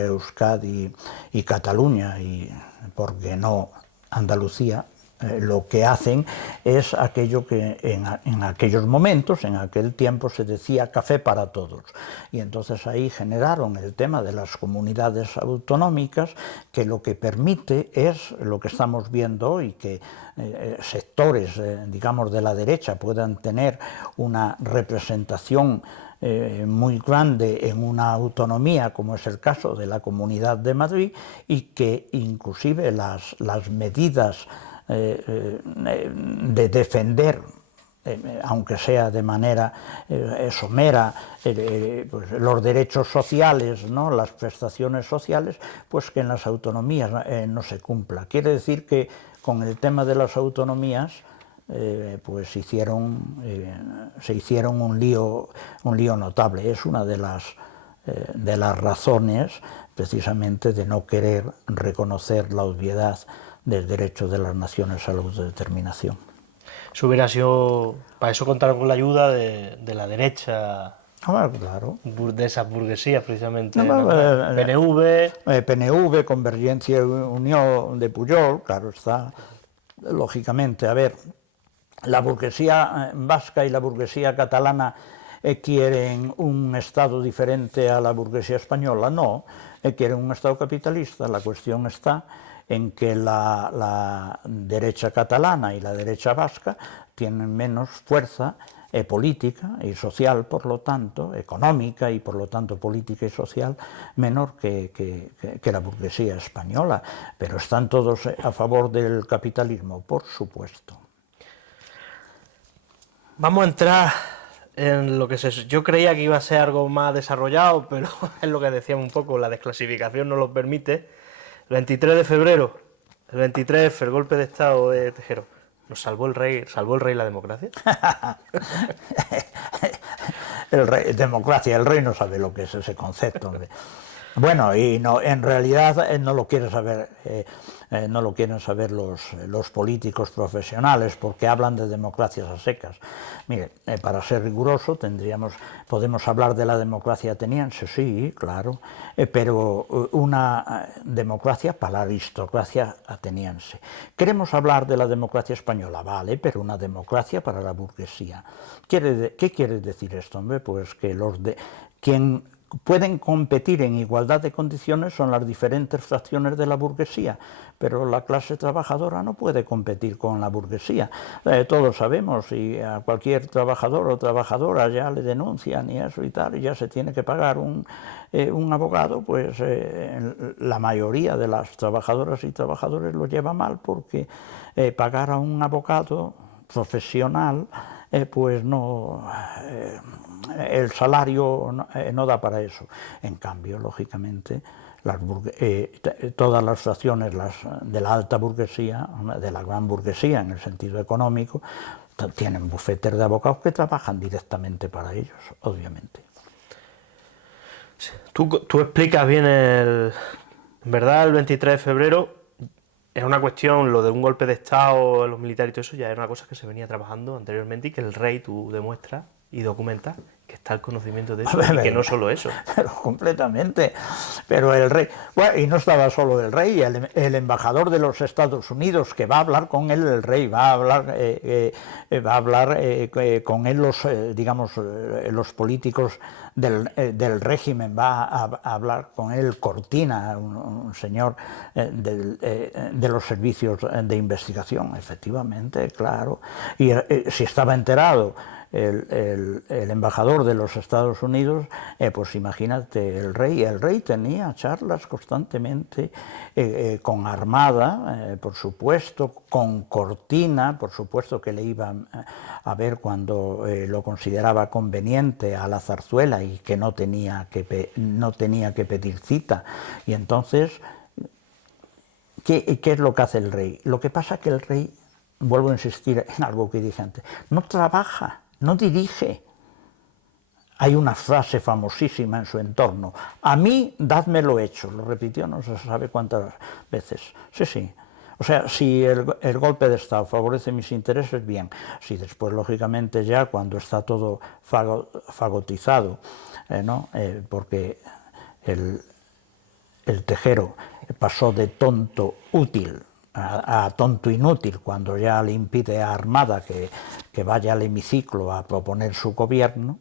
Euskadi y Cataluña, y por qué no Andalucía, lo que hacen es aquello que en aquellos momentos, en aquel tiempo, se decía café para todos. Y entonces ahí generaron el tema de las comunidades autonómicas, que lo que permite es lo que estamos viendo hoy, que sectores, digamos, de la derecha puedan tener una representación muy grande en una autonomía, como es el caso de la Comunidad de Madrid, y que inclusive las medidas de defender, aunque sea de manera somera, pues los derechos sociales, ¿no? Las prestaciones sociales, pues que en las autonomías no se cumpla. Quiere decir que con el tema de las autonomías pues se hicieron un lío notable. Es una de las razones precisamente de no querer reconocer la obviedad del derecho de las naciones a la autodeterminación. Eso hubiera sido, para eso contaron con la ayuda de la derecha, claro, de esas burguesías precisamente, PNV, Convergencia y Unión de Pujol, claro está, lógicamente, a ver, la burguesía vasca y la burguesía catalana quieren un Estado diferente a la burguesía española, no, quieren un Estado capitalista. La cuestión está en que la derecha catalana y la derecha vasca tienen menos fuerza política y social, por lo tanto, económica y por lo tanto política y social, menor que la burguesía española, pero están todos a favor del capitalismo, por supuesto. Vamos a entrar en lo que yo creía que iba a ser algo más desarrollado, pero es lo que decíamos un poco, la desclasificación no lo permite. El 23 de febrero, el 23F, el golpe de Estado de Tejero, ¿nos salvó el rey la democracia? Democracia, el rey no sabe lo que es ese concepto. Bueno, y no, en realidad no lo quieren saber, los políticos profesionales, porque hablan de democracias a secas. Mire, para ser riguroso podemos hablar de la democracia ateniense, sí, claro, pero una democracia para la aristocracia ateniense. Queremos hablar de la democracia española, vale, pero una democracia para la burguesía. ¿Qué quiere decir esto, hombre? Pues que quien pueden competir en igualdad de condiciones son las diferentes fracciones de la burguesía, pero la clase trabajadora no puede competir con la burguesía. Todos sabemos, y a cualquier trabajador o trabajadora ya le denuncian y eso y tal, y ya se tiene que pagar un abogado, pues la mayoría de las trabajadoras y trabajadores lo lleva mal, porque pagar a un abogado profesional pues no, el salario no da para eso. En cambio, lógicamente, todas las fracciones de la alta burguesía, de la gran burguesía en el sentido económico, tienen bufetes de abogados que trabajan directamente para ellos, obviamente. Tú explicas bien en verdad, el 23 de febrero era una cuestión, lo de un golpe de Estado, los militares y todo eso, ya era una cosa que se venía trabajando anteriormente y que el rey, tú demuestras y documentas que está el conocimiento de eso, y que no solo eso. Pero completamente. Pero el rey, bueno, y no estaba solo el rey, el embajador de los Estados Unidos, que va a hablar con él el rey, va a hablar con él los políticos del régimen, va a hablar con él Cortina, un señor de los servicios de investigación, efectivamente, claro. Y si estaba enterado el embajador de los Estados Unidos, pues imagínate el rey tenía charlas constantemente con Armada, por supuesto, con Cortina, por supuesto que le iban a ver cuando lo consideraba conveniente a la zarzuela y que no tenía que pedir cita. Y entonces, ¿qué es lo que hace el rey? Lo que pasa es que el rey, vuelvo a insistir en algo que dije antes, no trabaja, no dirige. Hay una frase famosísima en su entorno: a mí dádmelo hecho. Lo repitió no se sabe cuántas veces. Sí. O sea, si el golpe de Estado favorece mis intereses, bien. Si después, lógicamente, ya cuando está todo fagotizado, porque el Tejero pasó de tonto útil a tonto inútil, cuando ya le impide a Armada que vaya al hemiciclo a proponer su gobierno,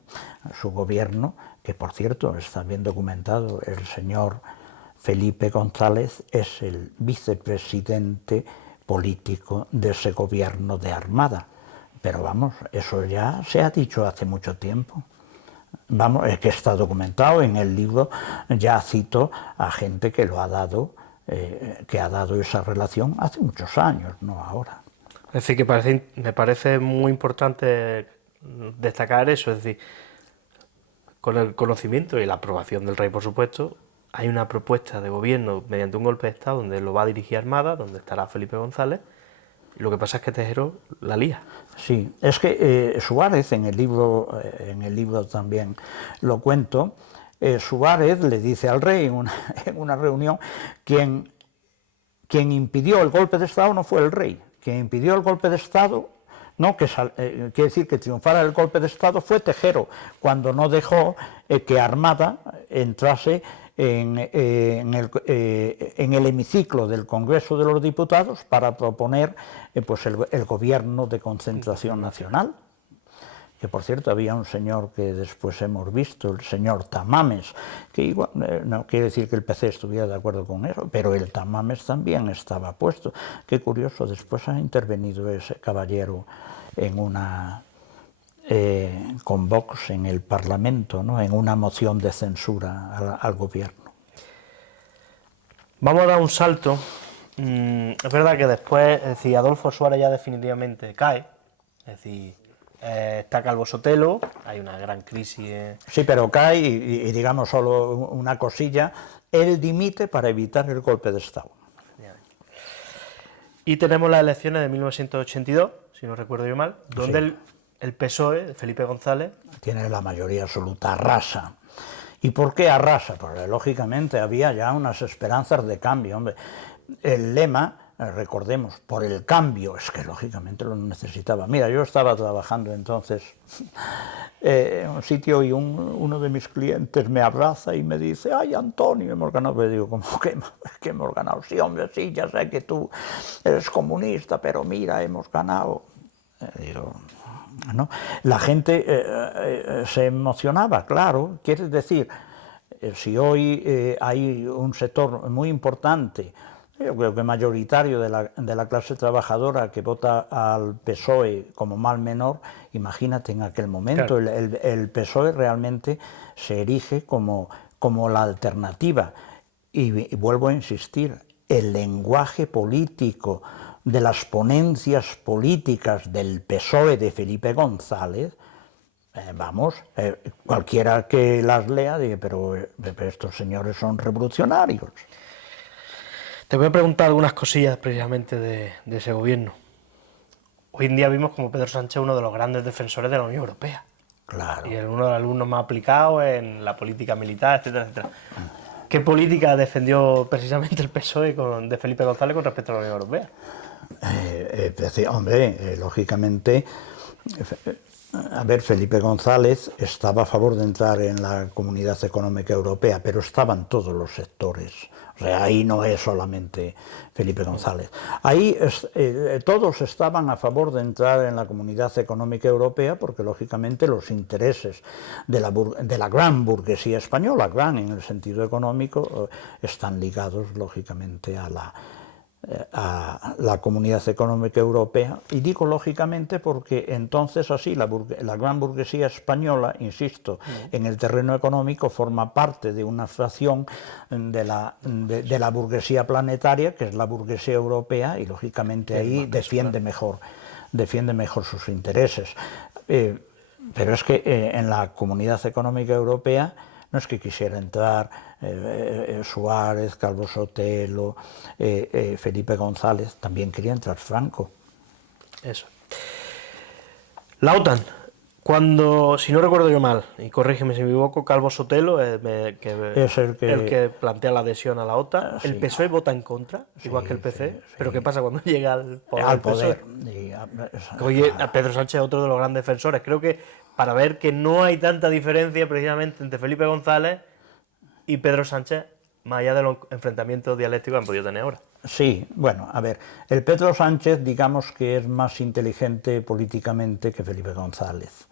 que por cierto está bien documentado. El señor Felipe González es el vicepresidente político de ese gobierno de Armada, pero vamos, eso ya se ha dicho hace mucho tiempo. Vamos, es que está documentado en el libro, ya cito a gente que lo ha dado, que ha dado esa relación hace muchos años, no ahora. Es decir, que me parece muy importante destacar eso, es decir, con el conocimiento y la aprobación del rey, por supuesto, hay una propuesta de gobierno mediante un golpe de Estado donde lo va a dirigir Armada, donde estará Felipe González, y lo que pasa es que Tejero la lía. Sí, es que Suárez, en el libro también lo cuento, Suárez le dice al rey en una reunión, quien impidió el golpe de Estado no fue el rey, quien impidió el golpe de Estado, quiere decir que triunfara el golpe de Estado, fue Tejero, cuando no dejó que Armada entrase en el hemiciclo del Congreso de los Diputados para proponer pues el gobierno de concentración nacional. Que por cierto había un señor que después hemos visto, el señor Tamames, que igual, no quiere decir que el PC estuviera de acuerdo con eso, pero el Tamames también estaba puesto. Qué curioso, después ha intervenido ese caballero con Vox en el Parlamento, ¿no?, en una moción de censura al gobierno. Vamos a dar un salto. Es verdad que después, es decir, Adolfo Suárez ya definitivamente cae, es decir, está Calvo Sotelo, hay una gran crisis. Sí, pero cae y digamos solo una cosilla, él dimite para evitar el golpe de Estado. Y tenemos las elecciones de 1982, si no recuerdo yo mal, donde sí, el PSOE, de Felipe González, tiene la mayoría absoluta, arrasa. ¿Y por qué arrasa? Porque lógicamente había ya unas esperanzas de cambio. Hombre, el lema, recordemos, por el cambio, es que lógicamente lo necesitaba. Mira, yo estaba trabajando entonces en un sitio y uno de mis clientes me abraza y me dice: ¡ay, Antonio, hemos ganado! Pero digo, ¿cómo que hemos ganado? Sí, hombre, sí, ya sé que tú eres comunista, pero mira, hemos ganado. Digo, ¿no? La gente se emocionaba, claro, quiere decir, Si hoy hay un sector muy importante, yo creo que mayoritario de la clase trabajadora que vota al PSOE como mal menor, imagínate en aquel momento, Claro. el PSOE realmente se erige como la alternativa. Y vuelvo a insistir, el lenguaje político de las ponencias políticas del PSOE de Felipe González, cualquiera que las lea dice, pero estos señores son revolucionarios. Te voy a preguntar algunas cosillas precisamente de ese gobierno. Hoy en día vimos como Pedro Sánchez es uno de los grandes defensores de la Unión Europea. Claro. Y es uno de los alumnos más aplicados en la política militar, etcétera, etcétera. ¿Qué política defendió precisamente el PSOE de Felipe González con respecto a la Unión Europea? Hombre, lógicamente, a ver, Felipe González estaba a favor de entrar en la Comunidad Económica Europea, pero estaban todos los sectores. O sea, ahí no es solamente Felipe González. Ahí todos estaban a favor de entrar en la Comunidad Económica Europea porque, lógicamente, los intereses de la gran burguesía española, gran en el sentido económico, están ligados, lógicamente, a la Comunidad Económica Europea, y digo lógicamente porque entonces así la gran burguesía española, insisto, en el terreno económico forma parte de una fracción de la burguesía planetaria, que es la burguesía europea, y lógicamente ahí defiende mejor sus intereses. Pero es que en la Comunidad Económica Europea no es que quisiera entrar Suárez, Calvo Sotelo, Felipe González, también quería entrar Franco. Eso. La OTAN, cuando, si no recuerdo yo mal, y corrígeme si me equivoco, Calvo Sotelo es el que plantea la adhesión a la OTAN. Sí. El PSOE vota en contra, igual que el PC, sí. pero ¿qué pasa cuando llega al poder? Al poder. Oye, a Pedro Sánchez es otro de los grandes defensores. Creo que para ver que no hay tanta diferencia precisamente entre Felipe González y Pedro Sánchez, más allá de los enfrentamientos dialécticos que han podido tener ahora. Sí, bueno, a ver, el Pedro Sánchez, digamos que es más inteligente políticamente que Felipe González.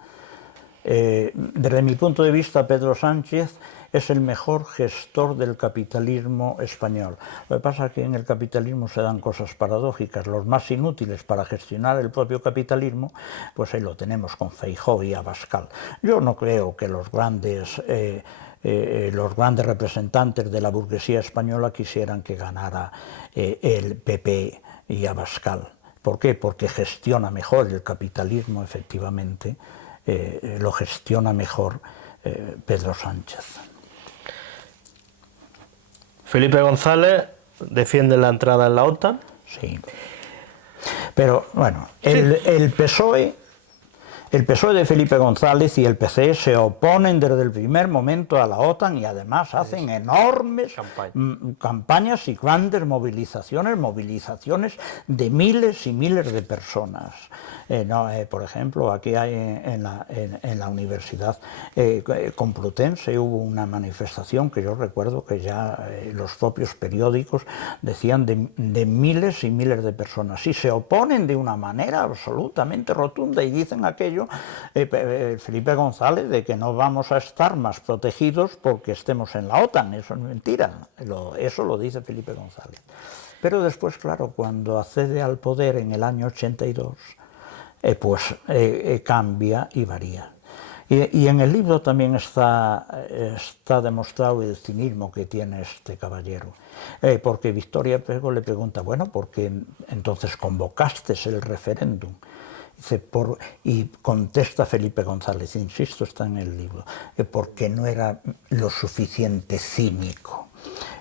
Desde mi punto de vista, Pedro Sánchez es el mejor gestor del capitalismo español. Lo que pasa es que en el capitalismo se dan cosas paradójicas. Los más inútiles para gestionar el propio capitalismo, pues ahí lo tenemos con Feijóo y Abascal. Yo no creo que los grandes representantes de la burguesía española quisieran que ganara el PP y Abascal. ¿Por qué? Porque gestiona mejor el capitalismo, efectivamente, lo gestiona mejor Pedro Sánchez. Felipe González defiende la entrada en la OTAN. Sí. Pero bueno, el PSOE de Felipe González y el PC se oponen desde el primer momento a la OTAN y además hacen enormes campañas y grandes movilizaciones de miles y miles de personas. Por ejemplo, aquí hay en la Universidad Complutense hubo una manifestación que yo recuerdo que ya los propios periódicos decían de miles y miles de personas, y se oponen de una manera absolutamente rotunda y dicen aquello, Felipe González, de que no vamos a estar más protegidos porque estemos en la OTAN. Eso es mentira, eso lo dice Felipe González. Pero después, claro, cuando accede al poder en el año 82, cambia y varía. Y en el libro también está demostrado el cinismo que tiene este caballero, porque Victoria Pego le pregunta, bueno, ¿por qué entonces convocaste el referéndum? Dice, y contesta Felipe González, insisto, está en el libro, porque no era lo suficiente cínico.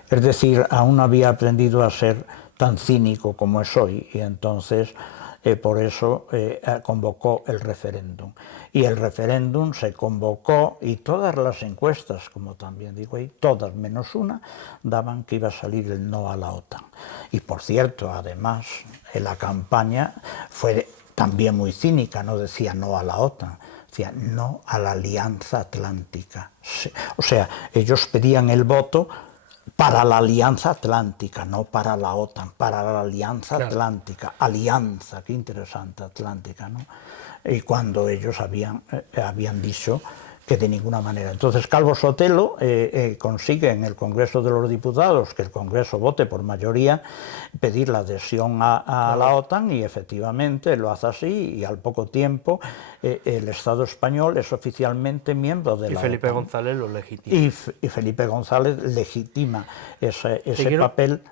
Es decir, aún no había aprendido a ser tan cínico como es hoy, y entonces por eso convocó el referéndum. Y el referéndum se convocó y todas las encuestas, como también digo ahí, todas menos una, daban que iba a salir el no a la OTAN. Y por cierto, además, la campaña fue también muy cínica, no decía no a la OTAN, decía no a la Alianza Atlántica. O sea, ellos pedían el voto para la Alianza Atlántica, no para la OTAN, para la Alianza Atlántica. Alianza, qué interesante, Atlántica, ¿no? Y cuando ellos habían dicho que de ninguna manera. Entonces Calvo Sotelo consigue en el Congreso de los Diputados que el Congreso vote por mayoría pedir la adhesión a la OTAN, y efectivamente lo hace así, y al poco tiempo el Estado español es oficialmente miembro de la OTAN. Y Felipe González lo legitima. Y Felipe González legitima ese papel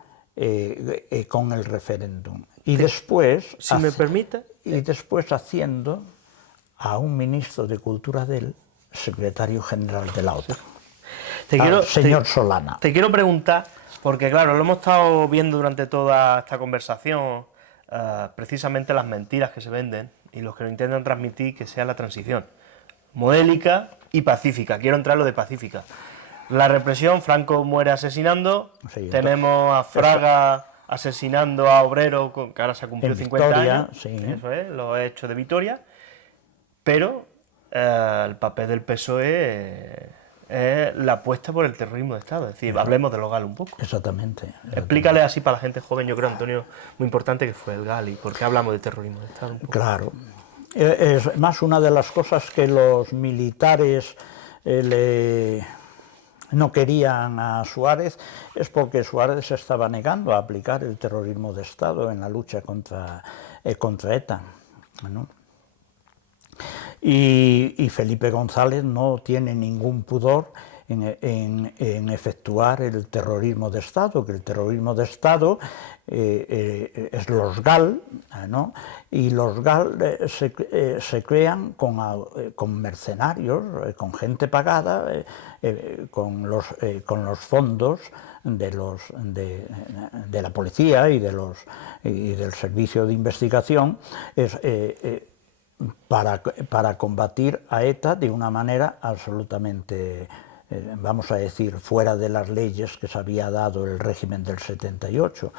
con el referéndum. Y después, si me permite, y después haciendo a un ministro de Cultura del secretario general de la OTAN, señor Solana. Te quiero preguntar, porque claro, lo hemos estado viendo durante toda esta conversación, precisamente las mentiras que se venden y los que lo intentan transmitir que sea la transición modélica y pacífica. Quiero entrar en lo de pacífica. La represión, Franco muere asesinando, sí, tenemos a Fraga asesinando a Obrero, que ahora se ha cumplido 50 Vitoria, años, sí. Eso es, los hechos de Vitoria, pero el papel del PSOE es la apuesta por el terrorismo de Estado, es decir, hablemos de los GAL un poco. Exactamente. Explícale así para la gente joven, yo creo, Antonio, muy importante que fue el GAL y por qué hablamos de terrorismo de Estado un poco. Claro, es más una de las cosas que los militares no querían a Suárez, es porque Suárez se estaba negando a aplicar el terrorismo de Estado en la lucha contra ETA, ¿no? Y Felipe González no tiene ningún pudor en efectuar el terrorismo de Estado, que el terrorismo de Estado es los GAL, ¿no? Y los GAL se crean con mercenarios, con gente pagada, con los fondos de la policía y del servicio de investigación, para combatir a ETA de una manera absolutamente, vamos a decir, fuera de las leyes que se había dado el régimen del 78,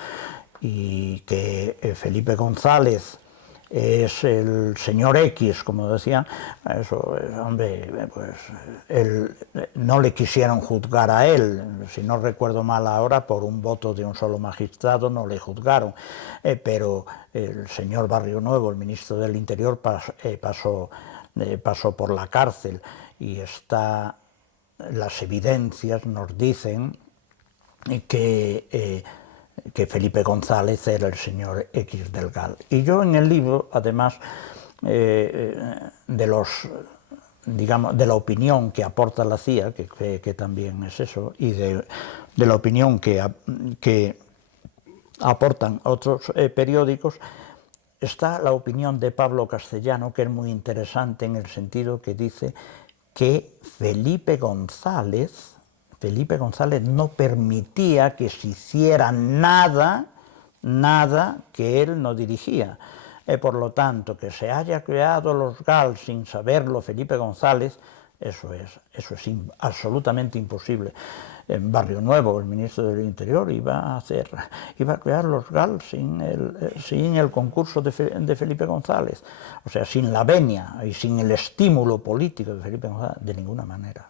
y que Felipe González es el señor X, como decía, eso, hombre, pues no le quisieron juzgar a él, si no recuerdo mal ahora, por un voto de un solo magistrado no le juzgaron, pero el señor Barrio Nuevo, el ministro del Interior, pasó por la cárcel, y las evidencias nos dicen que Felipe González era el señor X del GAL. Y yo en el libro, además de la opinión que aporta la CIA, que también es eso, y de la opinión que aportan otros periódicos, está la opinión de Pablo Castellano, que es muy interesante en el sentido que dice que Felipe González no permitía que se hiciera nada que él no dirigía. Por lo tanto, que se haya creado los GAL sin saberlo Felipe González, eso es absolutamente imposible. En Barrio Nuevo, el ministro del Interior iba a crear los GAL sin el concurso de Felipe González, o sea, sin la venia y sin el estímulo político de Felipe González, de ninguna manera.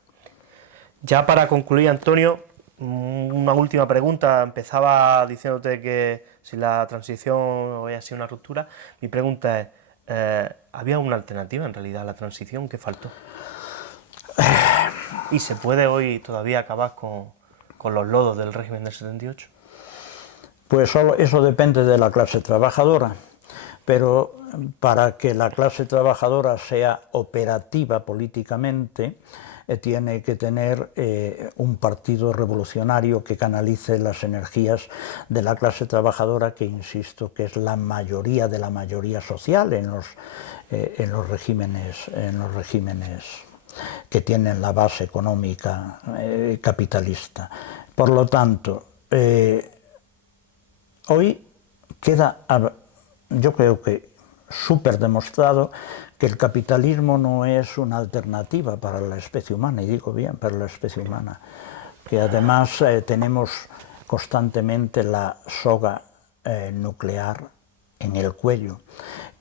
Ya para concluir, Antonio, una última pregunta. Empezaba diciéndote que si la transición había sido una ruptura. Mi pregunta es, ¿había una alternativa en realidad a la transición? ¿Qué faltó? ¿Y se puede hoy todavía acabar con los lodos del régimen del 78? Pues eso depende de la clase trabajadora, pero para que la clase trabajadora sea operativa políticamente, tiene que tener un partido revolucionario que canalice las energías de la clase trabajadora, que insisto que es la mayoría de la mayoría social en los regímenes que tienen la base económica capitalista. Por lo tanto, hoy queda, yo creo que súper demostrado, que el capitalismo no es una alternativa para la especie humana, y digo bien, para la especie humana, que además tenemos constantemente la soga nuclear en el cuello,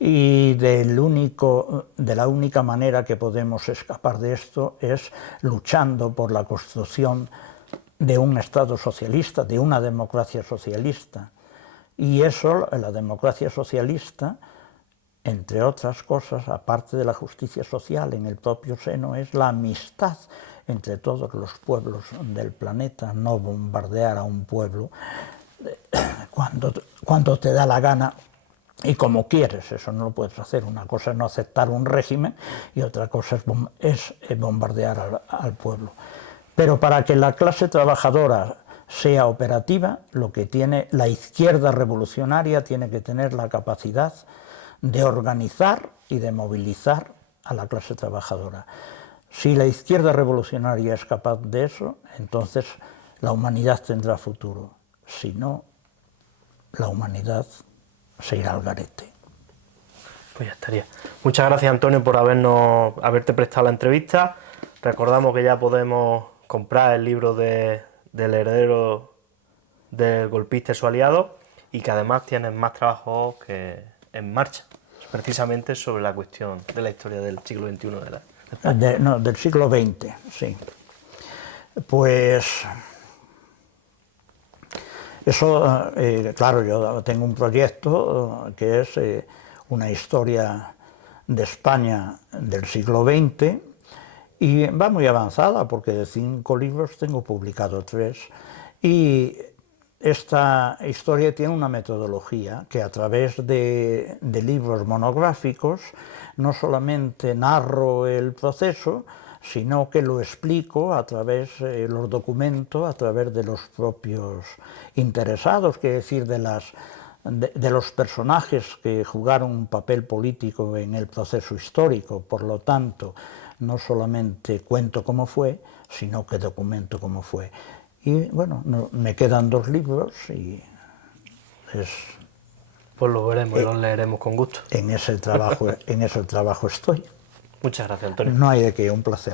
y de la única manera que podemos escapar de esto es luchando por la construcción de un Estado socialista, de una democracia socialista, y eso, la democracia socialista, entre otras cosas, aparte de la justicia social en el propio seno, es la amistad entre todos los pueblos del planeta, no bombardear a un pueblo cuando te da la gana y como quieres. Eso no lo puedes hacer. Una cosa es no aceptar un régimen y otra cosa es bombardear al pueblo. Pero para que la clase trabajadora sea operativa, lo que tiene la izquierda revolucionaria tiene que tener la capacidad de organizar y de movilizar a la clase trabajadora. Si la izquierda revolucionaria es capaz de eso, entonces la humanidad tendrá futuro. Si no, la humanidad se irá al garete. Pues ya estaría. Muchas gracias, Antonio, por haberte prestado la entrevista. Recordamos que ya podemos comprar el libro del heredero del golpista y su aliado, y que además tienen más trabajos que en marcha, precisamente sobre la cuestión de la historia del siglo XXI de la... Del siglo XX, sí. Pues eso, claro, yo tengo un proyecto que es una historia de España del siglo XX y va muy avanzada porque de 5 libros tengo publicado 3 y esta historia tiene una metodología que a través de libros monográficos no solamente narro el proceso, sino que lo explico a través de los documentos, a través de los propios interesados, que es decir, de los personajes que jugaron un papel político en el proceso histórico. Por lo tanto, no solamente cuento cómo fue, sino que documento cómo fue. Y bueno, me quedan 2 libros y pues lo veremos y los leeremos con gusto. En ese trabajo estoy. Muchas gracias, Antonio. No hay de qué, un placer.